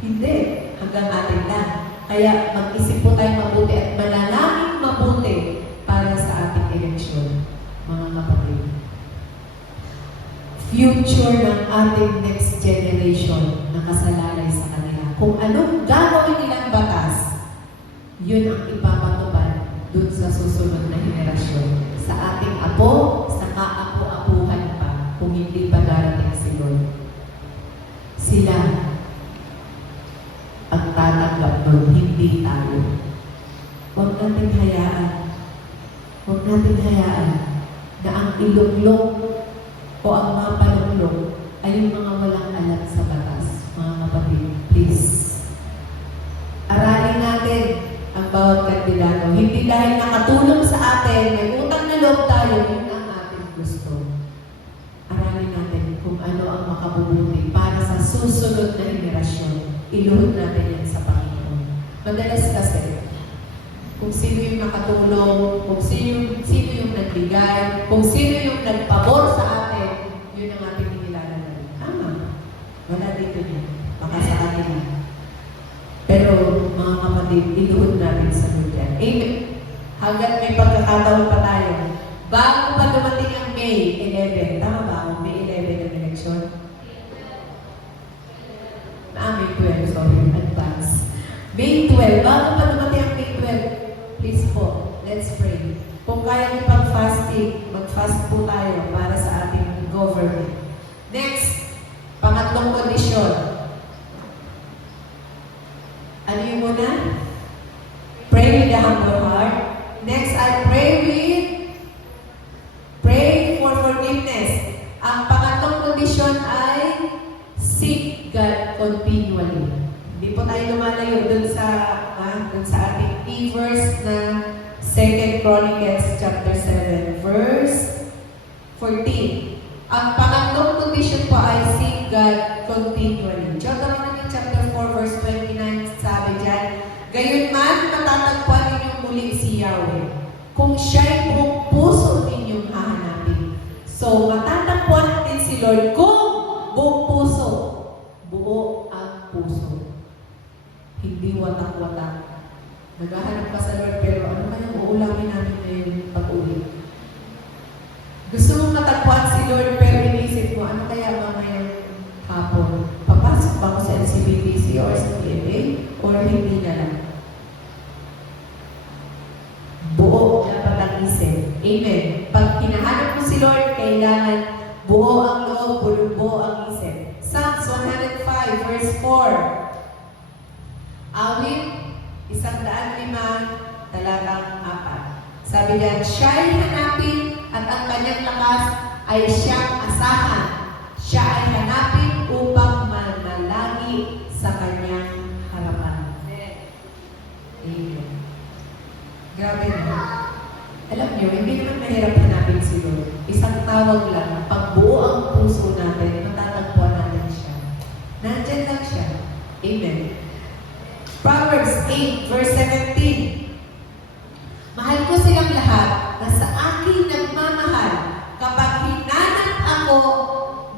Hindi. Hanggang atin lang. Kaya mag-isip po tayo mabuti at manalangin mabuti para sa ating eleksyon, mga kapatid. Future ng ating next generation na kasalalay sa kanila. Kung anong gagawin nilang batas, yun ang ipapatupad dun sa susunod na henerasyon. Sa ating apo, sa kaapo-apuhan pa, kung hindi pa darating si Lord. Sila ang tatanggap nun, hindi tayo. Huwag natin hayaan na ang iluglog o ang mga panunglog ay yung mga walang alam sa batas. Mga kapatid, please. Aralin natin ang bawat kandidato. Hindi dahil nakatulong sa atin, may utang na loob tayo, yun ang ating gusto. Aralin natin kung ano ang makabubuti para sa susunod na henerasyon. Iluhod natin yan sa Panginoon. Madalas kasi, kung sino yung nakatulong, kung sino yung nagbigay, kung sino yung nagpabor sa atin, yun ang ating inilalagay. Tama. Wala dito niya. Baka sa atin yan. Pero, mga kapatid, iluhod natin sa Lord yan. Amen. Hanggat may pagkakataon pa tayo. Bago pa dumating ang May 11, tama ba? May 11 ang eleksyon? May 12, sorry, advance. May 12, bago pa dumating ang May 12, please po, let's pray. Kung kaya niyo pag-fasting, mag-fast po tayo para sa ating government. Next, pangatlong kondisyon. Ano yung muna? Pray with a humble heart. Next, I pray for forgiveness. Ang pangatlong kondisyon ay seek God continually. Hindi po tayo lumalayo dun sa ating key verse na 2 Chronicles chapter 7, verse 14. Ang pangatlong condition po ay seek God continually. Deuteronomy chapter 4, verse 29, sabi dyan, gayunman matatagpuan ninyong muli si Yahweh, kung siya'y buong puso ninyong hahanapin. So, matatagpuan natin si Lord kung buong puso. Buo ang puso. Hindi watak-watak. Naghahanap ka sa Lord, pero ano kayang uulamin namin ngayon pag-uwi? Gusto mong matagpuan si Lord, pero inisip mo, ano kaya mamayang hapon? Papasok ba ako sa NCBTC or sa PMA? Or hindi na lang? Buo dapat ang isip. Amen. Pag hinahanap mo si Lord, kailangan buo ang loob, buo ang isip. Psalms 105, verse 4. Awit, 105, talatang 4. Sabi niya, siya'y hanapin at ang kanyang lakas ay siyang asahan. Siya ay hanapin upang manalagi sa kanyang harapan. Amen. Grabe na. Alam niyo, hindi naman mahirap hanapin si Lord. Isang tawag lang, pag buo ang puso natin, matatagpuan natin siya. Nandyan lang siya. Amen. Proverbs 8, verse 17. Mahal ko silang lahat na sa akin nagmamahal kapag hinanap ako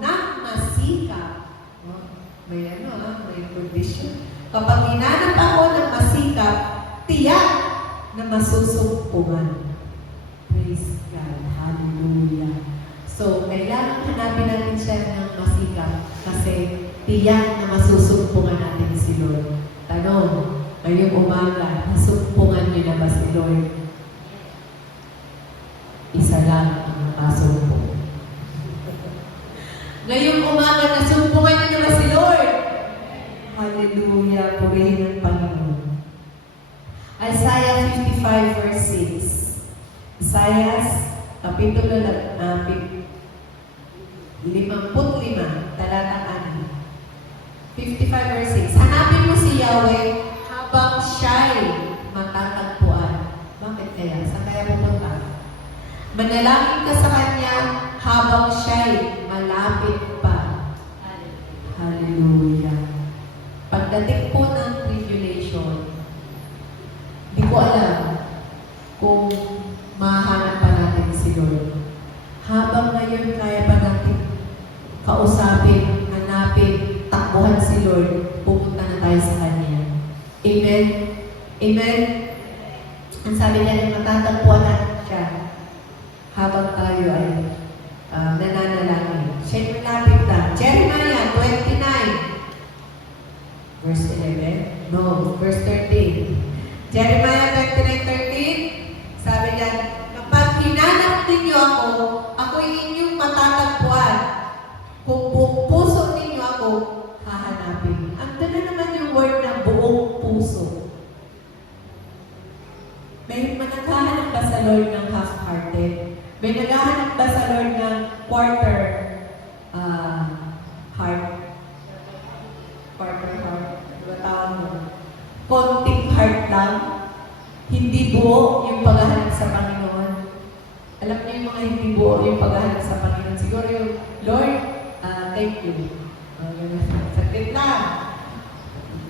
ng masikap. May condition. Kapag hinanap ako ng masikap, tiyak na masusumpungan. Praise God. Hallelujah. So, kailangan hanapin natin siya ng masikap kasi tiyak na masusumpungan natin si Lord. Tanong, ngayong umaga, nasumpungan niyo na ba si Lord? Isa lang ang nakasumpong. Ngayong umaga, nasumpungan niyo na ba si Lord? Hallelujah, purihin ang Panginoon. Isaiah 55, verse 6. Isaiah, kapitulo 55, talatang 6. 55 verse 6. Hanapin mo si Yahweh habang siya'y matatagpuan. Bakit kaya? Saan kaya pupunta? Manalangin ka sa Kanya habang siya'y malapit pa. ngayon kaya pa natin kausapin, hanapin, takbuhan si Lord, pupunta na tayo sa Kanya. Amen? Amen? Ang sabi niya, matatagpuan natin siya habang tayo ay nananalangin. Siyempre lapit lang. Jeremiah 29, verse 11. No, verse 13. Jeremiah 29:13, sabi niya, kapag hinanap ninyo ako, ako'y inyong matatagpuan. Kung buong puso ninyo ako, hahanapin. Ang ganda naman yung word na buong puso. May naghahanap ba sa Lord ng half-hearted? May naghahanap ba sa Lord ng quarter heart? Quarter heart? Ano ba tawag mo? Konting heart lang? Hindi buo yung paghahanap sa Panginoon. Alam niyo yung mga hindi buo yung paghahanap sa Panginoon. Siguro yung, Lord, thank you. Saglit lang.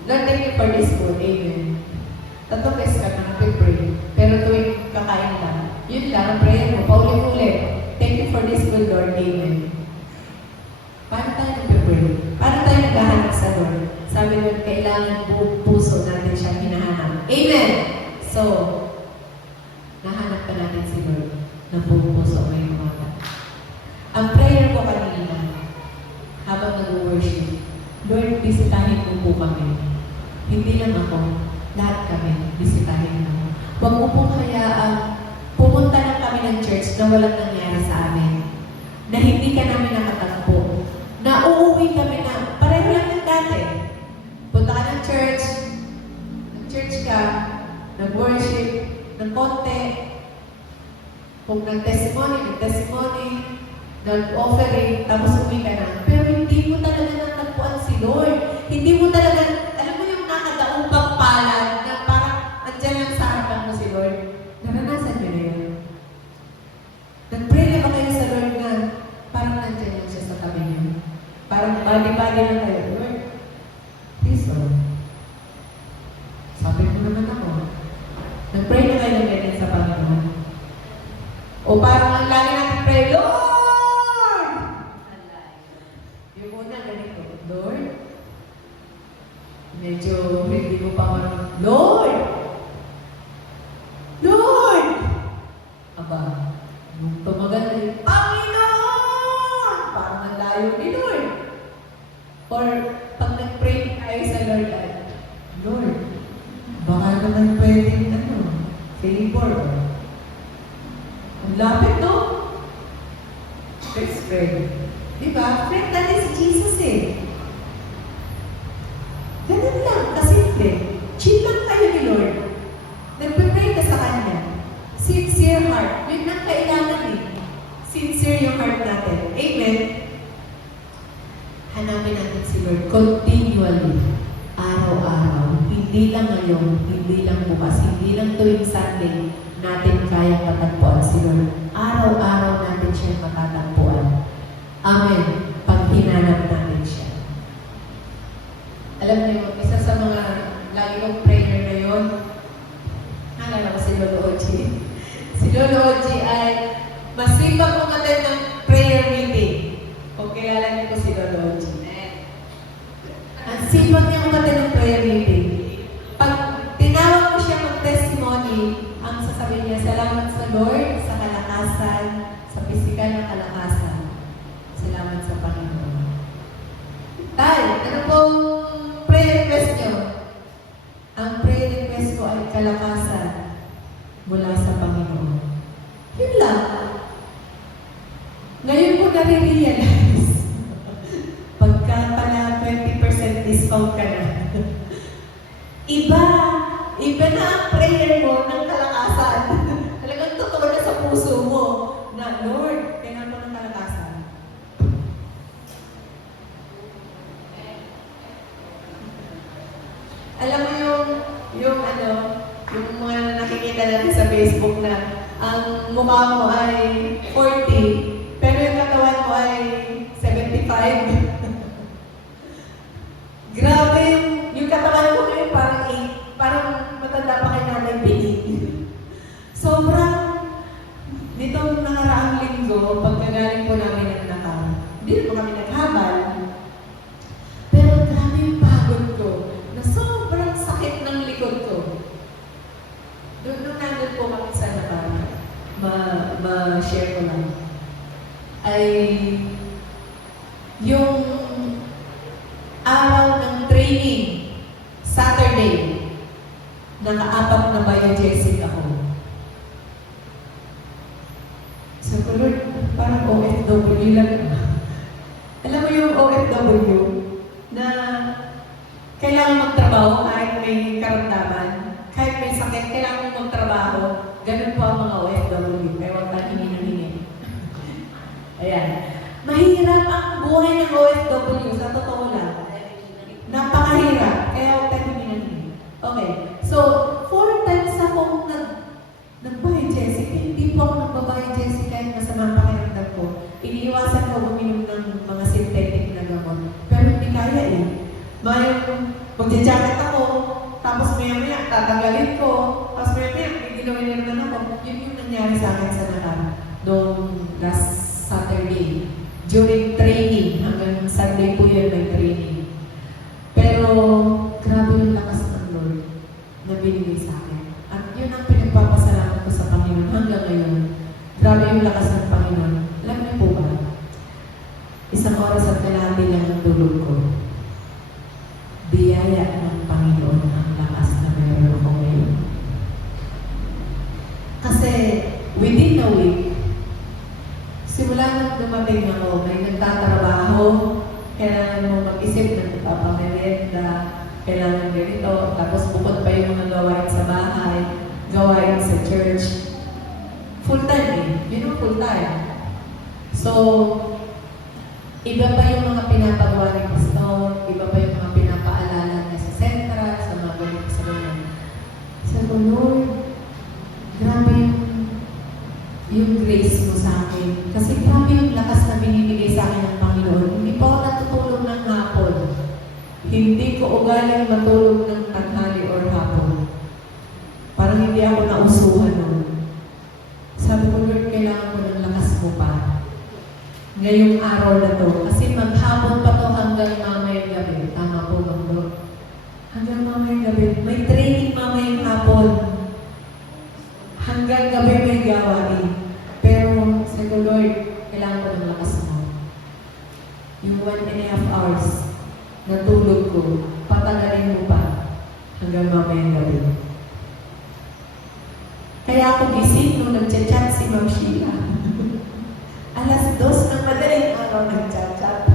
Lord, thank you for this food. Amen. Tatlong beses ka na nag-pray. Pero tuwing kakain lang, yun lang, ang prayer mo, paulit-ulit. Thank you for this food, Lord. Amen. Paano tayo nag-pray? Paano tayo naghahanap sa Lord? Sabi Lord, kailangan buong puso natin siya hinahanap. Amen! So, nahanap ka natin si Lord na buong puso ngayong umaga. Ang prayer ko kanina, habang nag-worship, Lord, bisitahin mo po kami. Hindi lang ako, lahat kami, bisitahin mo. Huwag mo pong hayaan, pumunta lang kami ng church na walang nangyari sa amin. Na hindi ka namin nakatagpo. Na uuwi kami na, pareho lang ng dati. Punta ka ng church, nag-church ka, nag-worship, ng konti, kung nag-testimony, nag-offering, tapos uwi ka na. Pero hindi mo talaga natagpuan si Lord. Hindi mo talaga, alam mo yung nakadaupang palad na parang andyan lang sa harapan mo si Lord. Naranasan niyo na yun. Nag-pray na ba kayo sa Lord na parang nandyan lang siya sa tabi niyo? Parang bali-bali lang tayo, Lord. Please, Lord. Sabi ko naman ako. Nag-pray na kayo ng ganyan sa Panginoon. O parang ang lagi natin pray, Lord! Yung una, ganito, Lord. Medyo hindi mo pa marunong, Lord! Lord! Aba, nung tumagal na yung, Panginoon! Parang ang layo ni Lord. Or pag nag-pray tayo sa Lord, ay, Lord, baka naman pwedeng favor. Ang lapit, no? First friend. Diba? Friend, that is Jesus eh. Ganun lang, kasimple. Chill lang kayo ni Lord. Nagpipray ka sa Kanya. Sincere heart. Yun ang kailangan eh. Sincere yung heart natin. Amen? Hanapin natin si Lord continually. Araw-araw. Hindi lang ngayon, hindi lang bukas, hindi lang tuwing Sunday natin kaya matagpuan si Lord. Araw-araw natin siya matatagpuan. Amen. Pag hinanap natin siya. Alam niyo, isa sa mga lagi kong prayer na yun, naalala ko si Lolo Oji. Si Lolo Oji ay masipag umattend ng prayer meeting. Kung kilala niyo po si Lolo Oji. Ang sipag niya umattend ng prayer meeting. Pag tinawag ko siya mag-testimony, ang sasabihin niya, salamat sa Lord, sa kalakasan, sa pisikal na kalakasan. Salamat sa Panginoon. Tay, ano pong prayer request niyo? Ang prayer request ko ay kalakasan mula sa Panginoon. Yun lang. Ngayon ko nare-realize, pagka pala 20% discount ka na, Iba na ang prayer mo ng kalakasan. Talagang totoo na sa puso mo na, Lord, kailangan mo ng kalakasan. Alam mo yung mga nakikita natin sa Facebook na ang mukha mo ay 40, pero yung katawan mo ay 75. Grabe yung katawan ko ngayon parang matanda pa kay Nanay Binig. Sobrang, nitong nakaraang linggo, pagkagaling po namin yung araw ng training, Saturday, naka-apat na biogesic ako. So, Lord, parang OFW lang. Alam mo yung OFW na kailangan magtrabaho kahit may karamdaman, kahit may sakit, kailangan mo magtrabaho. Ganun po ang mga OFW. Kaya huwag tayo hingi. Ayan. Mahirap ang buhay ng OFW, sa totoo lang. Napakahirap. Kaya huwag tayo hingi. Okay. So, 4 times akong nag-biogesic. Hindi po ako nagbabiogesic kahit masama ang pakiramdam ko. Iniiwasan ko uminom ng mga synthetic na gamot. Pero hindi kaya eh. Magja-jacket ako, tapos maya-maya, tatanggalin ko, tapos maya-maya, may ginawin naman ako. Yun yung nangyari sa akin sa Natal noong last Saturday. During training, hanggang Sunday po yun may training. Pero, grabe yung lakas ng Lord na binigay sa akin. At yun ang pinagpapasalamat ko sa Panginoon hanggang ngayon. Grabe yung lakas ng Panginoon. Alam niyo po ba? 1 oras at kalahati lang ang tulog ko. Biyaya ng Panginoon ang lakas na meron ako ngayon. Kasi within a week, simula nang dumating ako, may nagtatrabaho, kailangan mo mag-isip ng ipapamerenda, kailangan ganito, tapos bukod pa yung mga gawain sa bahay, gawain sa church. Full-time eh. Yun ang full-time. So, iba pa yung mga pinapagawa ni Pastor, iba pa yung mga pinapaalala niya sa Central, sa mga ganito sa ganyan. Sabi ko, Lord, grabe yung grace mo sa akin. Kasi grabe yung lakas na binibigay sa akin ng Panginoon. Hindi pa ako natutulog ng hapon. Hindi ko ugaling matulog ng tanghali or hapon. Parang hindi ako nausuhan nun. Sabi ko, Lord, kailangan ko ng lakas mo pa. Ngayong araw na to. Kasi maghapon pa to hanggang mamayang gabi. Tama po, Lord. Hanggang mamayang gabi. May training mamayang hapon. Hanggang gabi may gawain. Pero, sabi ko, Lord, kailangan ko ng lakas mo. Yung 1.5 hours na tulog ko, patagalin mo pa hanggang mamayang gabi. Kaya ako gising nung nag-chat si Ma'am Sheila. Alas 2 ng madaling araw nag-chat.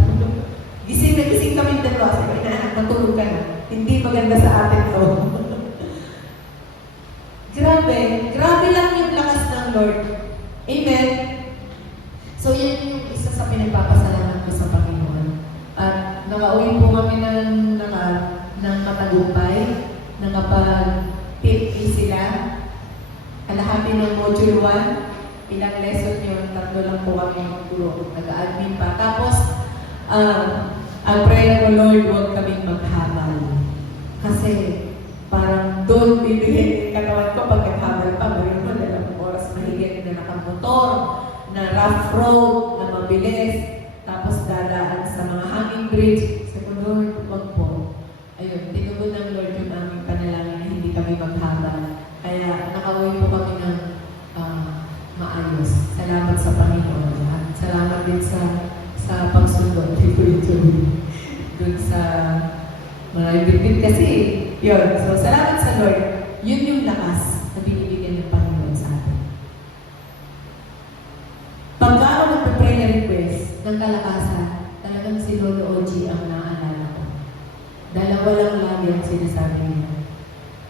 Gising na gising kami dalawa. Sabi na, anak, matulog ka na. Hindi maganda sa atin to. Grabe lang yung lakas ng Lord. Amen? So, yan yung isa sa pinagpapasalamat ko sa Panginoon. At nakauwi po kami ng matagumpay. Nakapag-tip sila. Kalahati ng module 1. Ilang lesson yun, 3 lang po kami magturo. Nag-admin pa. Tapos, ang prayer ko, Lord, huwag kaming maghabal. Kasi, parang doon bibigyan yung katawan ko pag naghabal pa. Mayroon mo, 2 oras mahigit na nakamotor, na rough road, na mabilis. Tapos, dadaan sa mga hanging bridge. Sabi ko, Lord, huwag po. Ayun, tinugon ng Lord yung aming panalangin na hindi kami maghabal. Kaya, nakauwi po kami ng maayos. Salamat sa Panginoon. At salamat din sa pagsunod. Doon sa mga ibigin kasi, yun. So, salamat sa Lord. Yun yung lakas na binibigyan ng Panginoon sa atin. Pagka ako nagpa-pray na request ng kalakasan, talagang si Lolo Oji ang naaalala ko. Dalawa lang lagi ang sinasabi niya.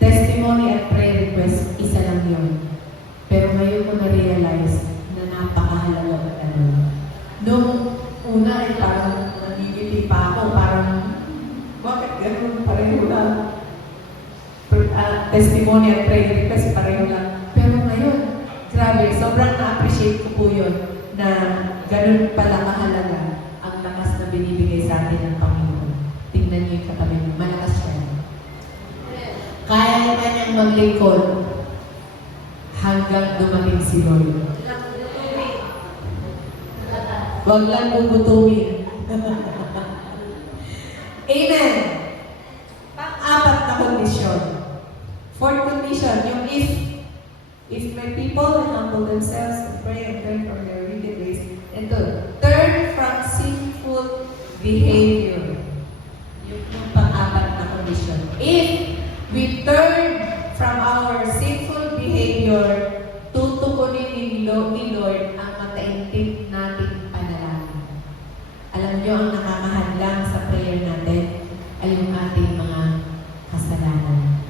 Testimony at prayer request, isa lang yun. Pero ngayon ko na-realize na napakahalaga at ano. Nung una ay parang nagigiti pa ako, parang bakit ganun? Pareho lang. Testimony at prayer request, pareho lang. Pero ngayon, grabe, sobrang na-appreciate ko po yun na ganun pala kahalaga ang lakas na binibigay sa atin ng Panginoon. Tingnan niyo yung katabi niyo, malakas siya. Kaya naman niyang maglingkod hanggang dumating si Lord. Huwag lang bubutuhin. Amen. Pang-apat na kondisyon. Fourth condition, yung if my people humble themselves and pray and turn from their wicked ways, and to turn from sinful behavior. Yung pang-apat na condition. If we turn from our sinful behavior, tutukunin ni Lord ang mataintip nating panalangin. Alam niyo, ang nakakahadlang sa prayer natin ay yung ating mga kasalanan.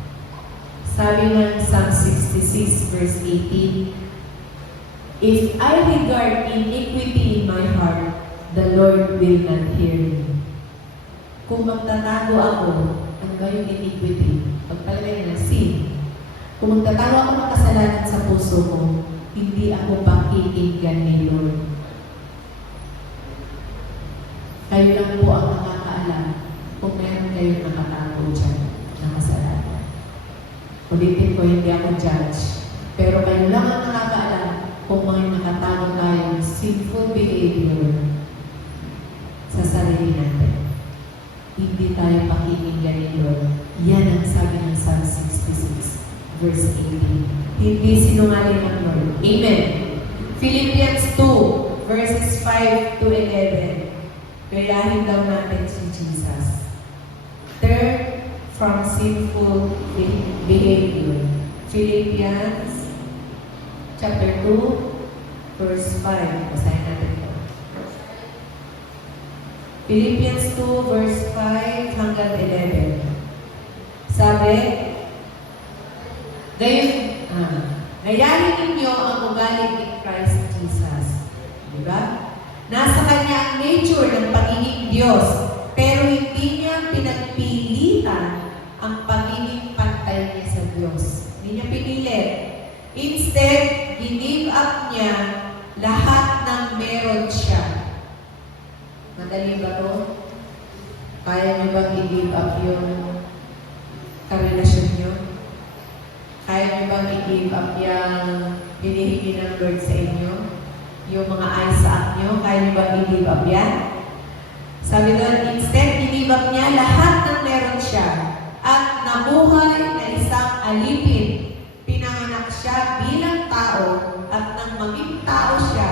Sabi ng Psalm 66 verse 18, if I regard iniquity in my heart, the Lord will not hear me. Kung magtatago ako, ano ba yung iniquity? Pagpalagay ng sin. Kung magtatago ako ng kasalanan sa puso ko, hindi ako pakikinggan ni Lord. Kayo lang po ang nakakaalam kung meron kayong nakatago dyan na kasalanan. Ulitin ko, hindi ako judge. Pero kayo lang ang nakakaalam kung may nakatago tayong sinful behavior sa sarili natin. Hindi tayo pakikinggan ni Lord. Yan ang sabi ng Psalm 66, verse 18. Hindi sinungaling ang Lord. Amen. Philippians 2, verses 5 to 11. Gayahin daw natin si Jesus. Turn from sinful behavior. Philippians chapter 2, verse 5. Basahin natin ito. Philippians 2, verse 5 hanggang 11. Sabi, gayahin ninyo ang ugali ni Christ Jesus. Diba? Nasa Kanya ang nature ng pagiging Diyos, pero hindi niya pinagpilitan ang pagiging pantay niya sa Diyos. Hindi niya pinilit. Instead, give up niya lahat ng meron siya. Madali ba to? Kaya niyo bang i-give up yung karelasyon niyo? Kaya niyo bang i-give up yung hinihingi ng Lord sa inyo? Yung mga eyes sa niyo, kaya niyo bang i-give up yan? Sabi doon, instead, i-give up niya lahat ng meron siya at nabuhay na isang alipin. Pinanganak siya bilang tao at nang maging tao siya,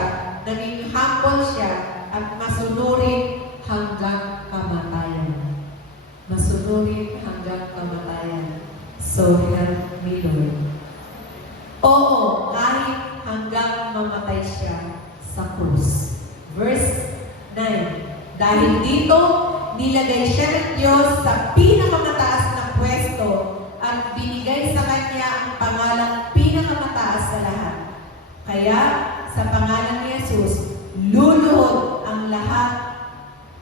naging humble siya at masunurin hanggang kamatayan. Masunurin hanggang kamatayan. So help me, Lord. Oo, kahit hanggang mamatay siya sa krus. Verse 9. Dahil dito, nilagay siya ng Diyos sa pinakamataas na pwesto at binigay sa Kanya ang pangalang pinakamataas sa lahat. Kaya, sa pangalan ni Jesus, luluhod ang lahat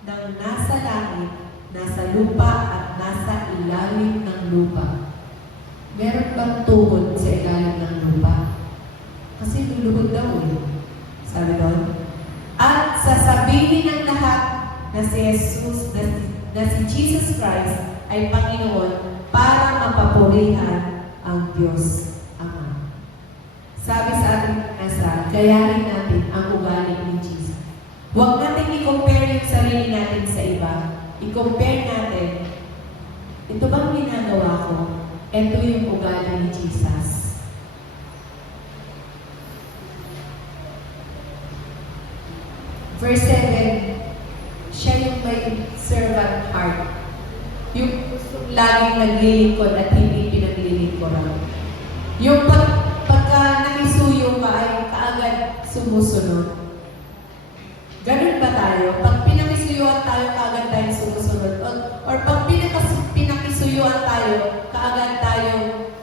ng nasa langit, nasa lupa at nasa ilalim ng lupa. Meron bang tuhod sa ilalim ng lupa? Kasi luluhod daw eh. Sabi doon. At sasabihin ng lahat na si Jesus, na si Jesus Christ ay Panginoon para mapapurihan ang Diyos Ama. Sabi sa ating nasa, gayahin natin ang ugali ni Jesus. Huwag natin i-compare yung sarili natin sa iba. I-compare natin, ito bang ginagawa ko? Ito yung ugali ni Jesus. Verse 7, siya yung may servant heart. Yung laging naglilingkod at hindi pinaglilingkoran. Yung pagka nakisuyo ka ay kaagad sumusunod. Ganun ba tayo? Pag pinakisuyuan tayo, kaagad tayo sumusunod. Or pag pinakisuyuan tayo, kaagad tayo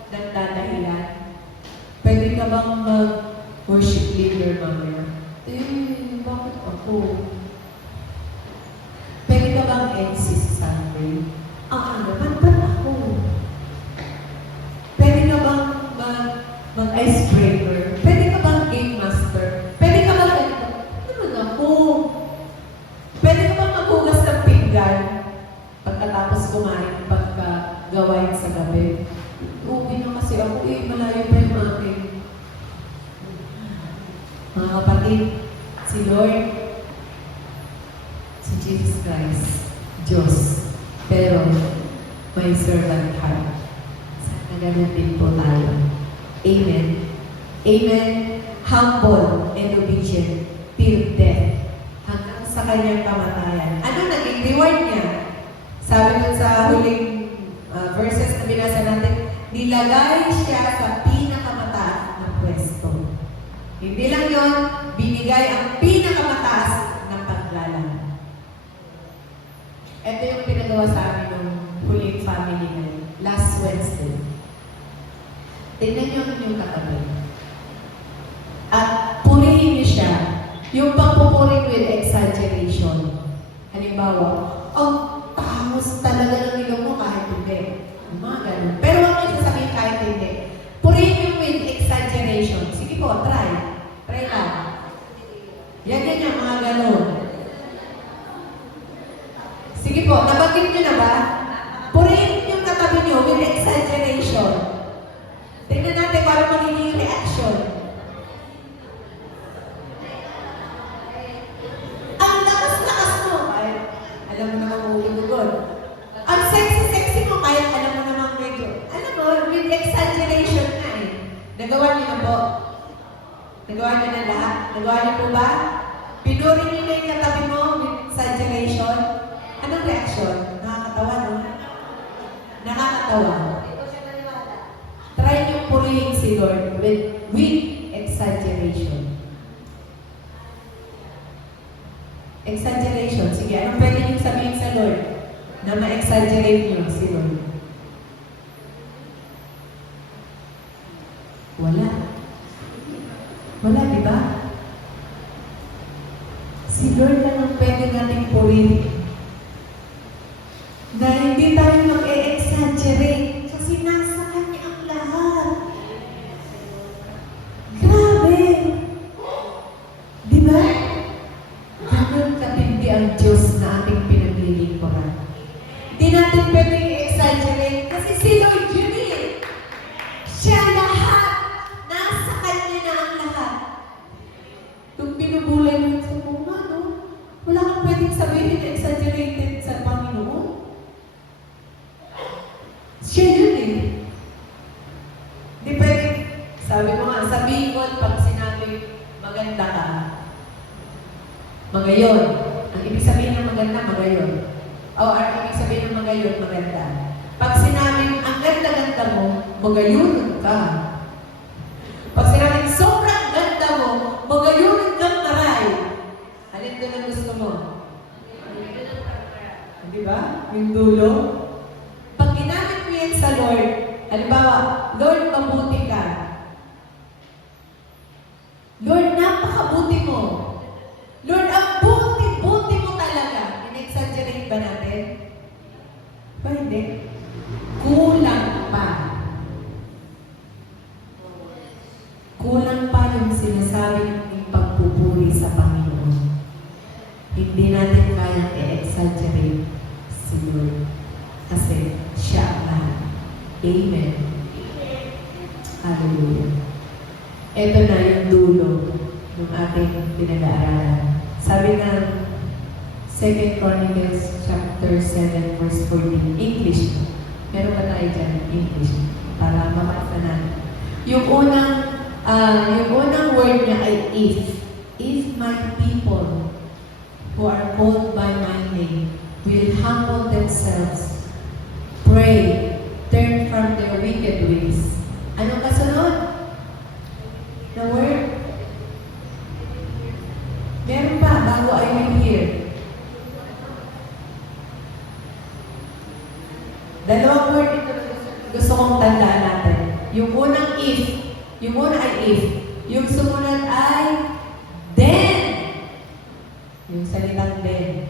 nagdadahilan. Pwede ka bang mag-worship leader mamaya? Bakit ako? Pwede ka bang MC sa Sunday? Naman ba ako? Pwede ka bang mag-icebreaker? Pwede ka bang game master? Pwede ka bang naman ako? Pwede ka bang maghugas ng pinggan pagkatapos kumain pagkagawain sa gabi? Okay na kasi ako malayo pa yung aking. Mga kapatid, si Lord, si Jesus Christ, Diyos, pero may servant heart. Sana ganun din po tayo. Amen. Amen. Humble and obedient till death. Hanggang sa kanyang kamatayan. Ano naging reward niya. Sabi dun sa huling verses na binasa natin, nilagay siya sa pinakamataas na pwesto. Hindi lang yon, binigay ang pinakamataas na paglalang. Ito yung pinagawa sa amin ng huling family na last Wednesday. Tingnan niyo ang inyong katabi. At purihin niyo siya. Yung pagpupuri with exaggeration. Halimbawa, tangos talaga ng ilong mo kahit hindi. Mga ganun. Pero huwag niyo sasabihin kahit hindi. Purihin niyo with exaggeration. Sige po, try. Try lang. Yan yan, mga ganun. Sige po, nabanggit niyo na ba? Purihin yung katabi niyo with exaggeration. Tingnan natin para magiging reaction. Ang lakas-lakas mo, kahit alam mo naman mahuhugot. Ang sexy-sexy mo, kahit alam mo naman medyo. Alam mo, with exaggeration na eh. Nagawa niyo na po. Nagawa niyo na lahat. Nagawa niyo po ba? Pinuri niyo na yung katabi mo with exaggeration. Anong reaction? Nakakatawa, no? Nakakatawa. Try niyo purihin si Lord with exaggeration. Exaggeration. Sige, anong pwede niyo sabihin sa Lord na ma-exaggerate niyo si Lord? Wala. Wala, di ba? Si Lord lang ang pwede nating purihin. Na hindi tayo mag-e-exaggerate kasi nasa Kanya ang lahat. Grabe! Di ba? Ganun katindi ang Diyos na ating pinaglilingkuran. Hindi natin pwedeng i-exaggerate kasi si Lord yun eh. Siya lahat. Nasa Kanya na ang lahat. Kung binubulay mo sa mga, no? Wala kang pwedeng sabihin na exaggerated sa Panginoon. Siya yun eh. Di pwede, sabi mo nga, sa Bicol, pag sinabi, maganda ka, magayon. Ang ibig sabihin ng maganda, magayon. O, ang ibig sabihin ng magayon, maganda. Pag sinabi, ang ganda-ganda mo, magayon ka. Pag sinabi, sobrang ganda mo, magayon kang taray. Alin doon ang gusto mo? Di ba? Yung dulo. Pag ginamit mo yan sa Lord, halimbawa, Lord, mabuti ka. Lord, napakabuti mo. Lord, ang buti-buti mo talaga. In-exaggerate ba natin? Ba hindi? Kulang pa. Kulang pa yung sinasabi ng pagpupuri sa Panginoon. Hindi natin kayang i-exaggerate si Lord. Kasi siya ang lahat. Amen. Hallelujah. Ito na yung dulo ng ating pinag-aaralan. Sabi ng 2 Chronicles chapter 7 verse 14. English. Meron ba tayo dyan? English. Para mabasa natin. Yung unang word niya ay if. If my people who are called by my name will humble themselves, pray, turn from their wicked ways. Anong kasunod? The word? Meron pa, bago I will hear. Dalawang word ito gusto kong tandaan natin. Yung unang if, yung una ay if. Yung sumunod ay then. Yung salitang then.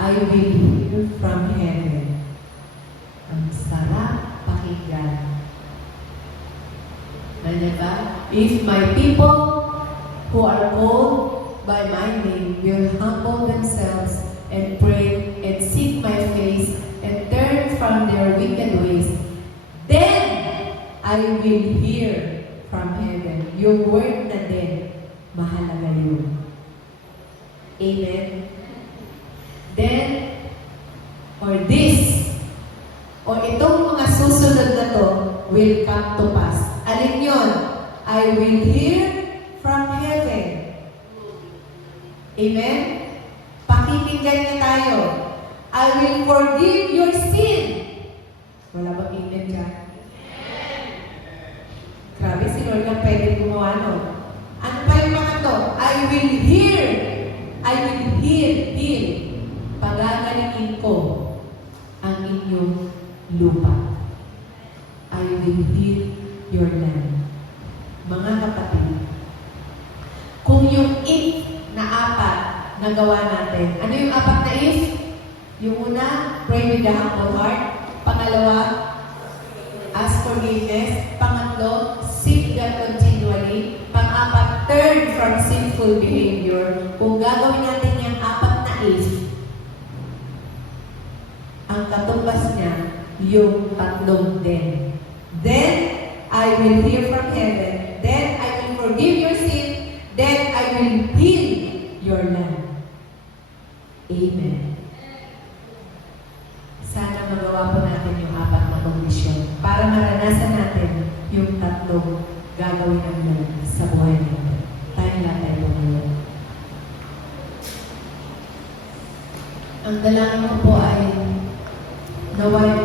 I will hear from heaven. Ang sarap pakinggan. Ano ba? If my people who are called by my name will humble themselves and pray and seek my face and turn from their wicked ways, then I will hear from heaven. Yung word na then, mahalaga yun. Amen? Then, or this, or itong mga susunod na to, will come to pass. Alin yun? I will hear from heaven. Amen? Pakikinggan Pakinggan niya tayo. I will forgive your sin. Wala bang amen dyan? Grabe, si Lord lang pwede gumawa, no? Ano pa yung mga to? I will heal. Pagagalingin ko ang inyong lupa. I will heal your land. Mga kapatid, kung yung if na apat na gawa natin, ano yung apat na if? Yung una, pray with the humble heart. Pangalawa, ask forgiveness. Pangatlo, seek God continually. Pang-apat, turn from sinful behavior. Kung gagawin natin yung apat na if, ang katumbas niya, yung tatlong then. Then, I will hear from heaven. Then, I will forgive your sin. Then, I will heal your land. Amen. Sana magawa po natin yung apat na kondisyon para maranasan natin yung tatlong gagawin ng Lord sa buhay natin. Tayo lang tayo po ngayon. Ang dalangin ko po ay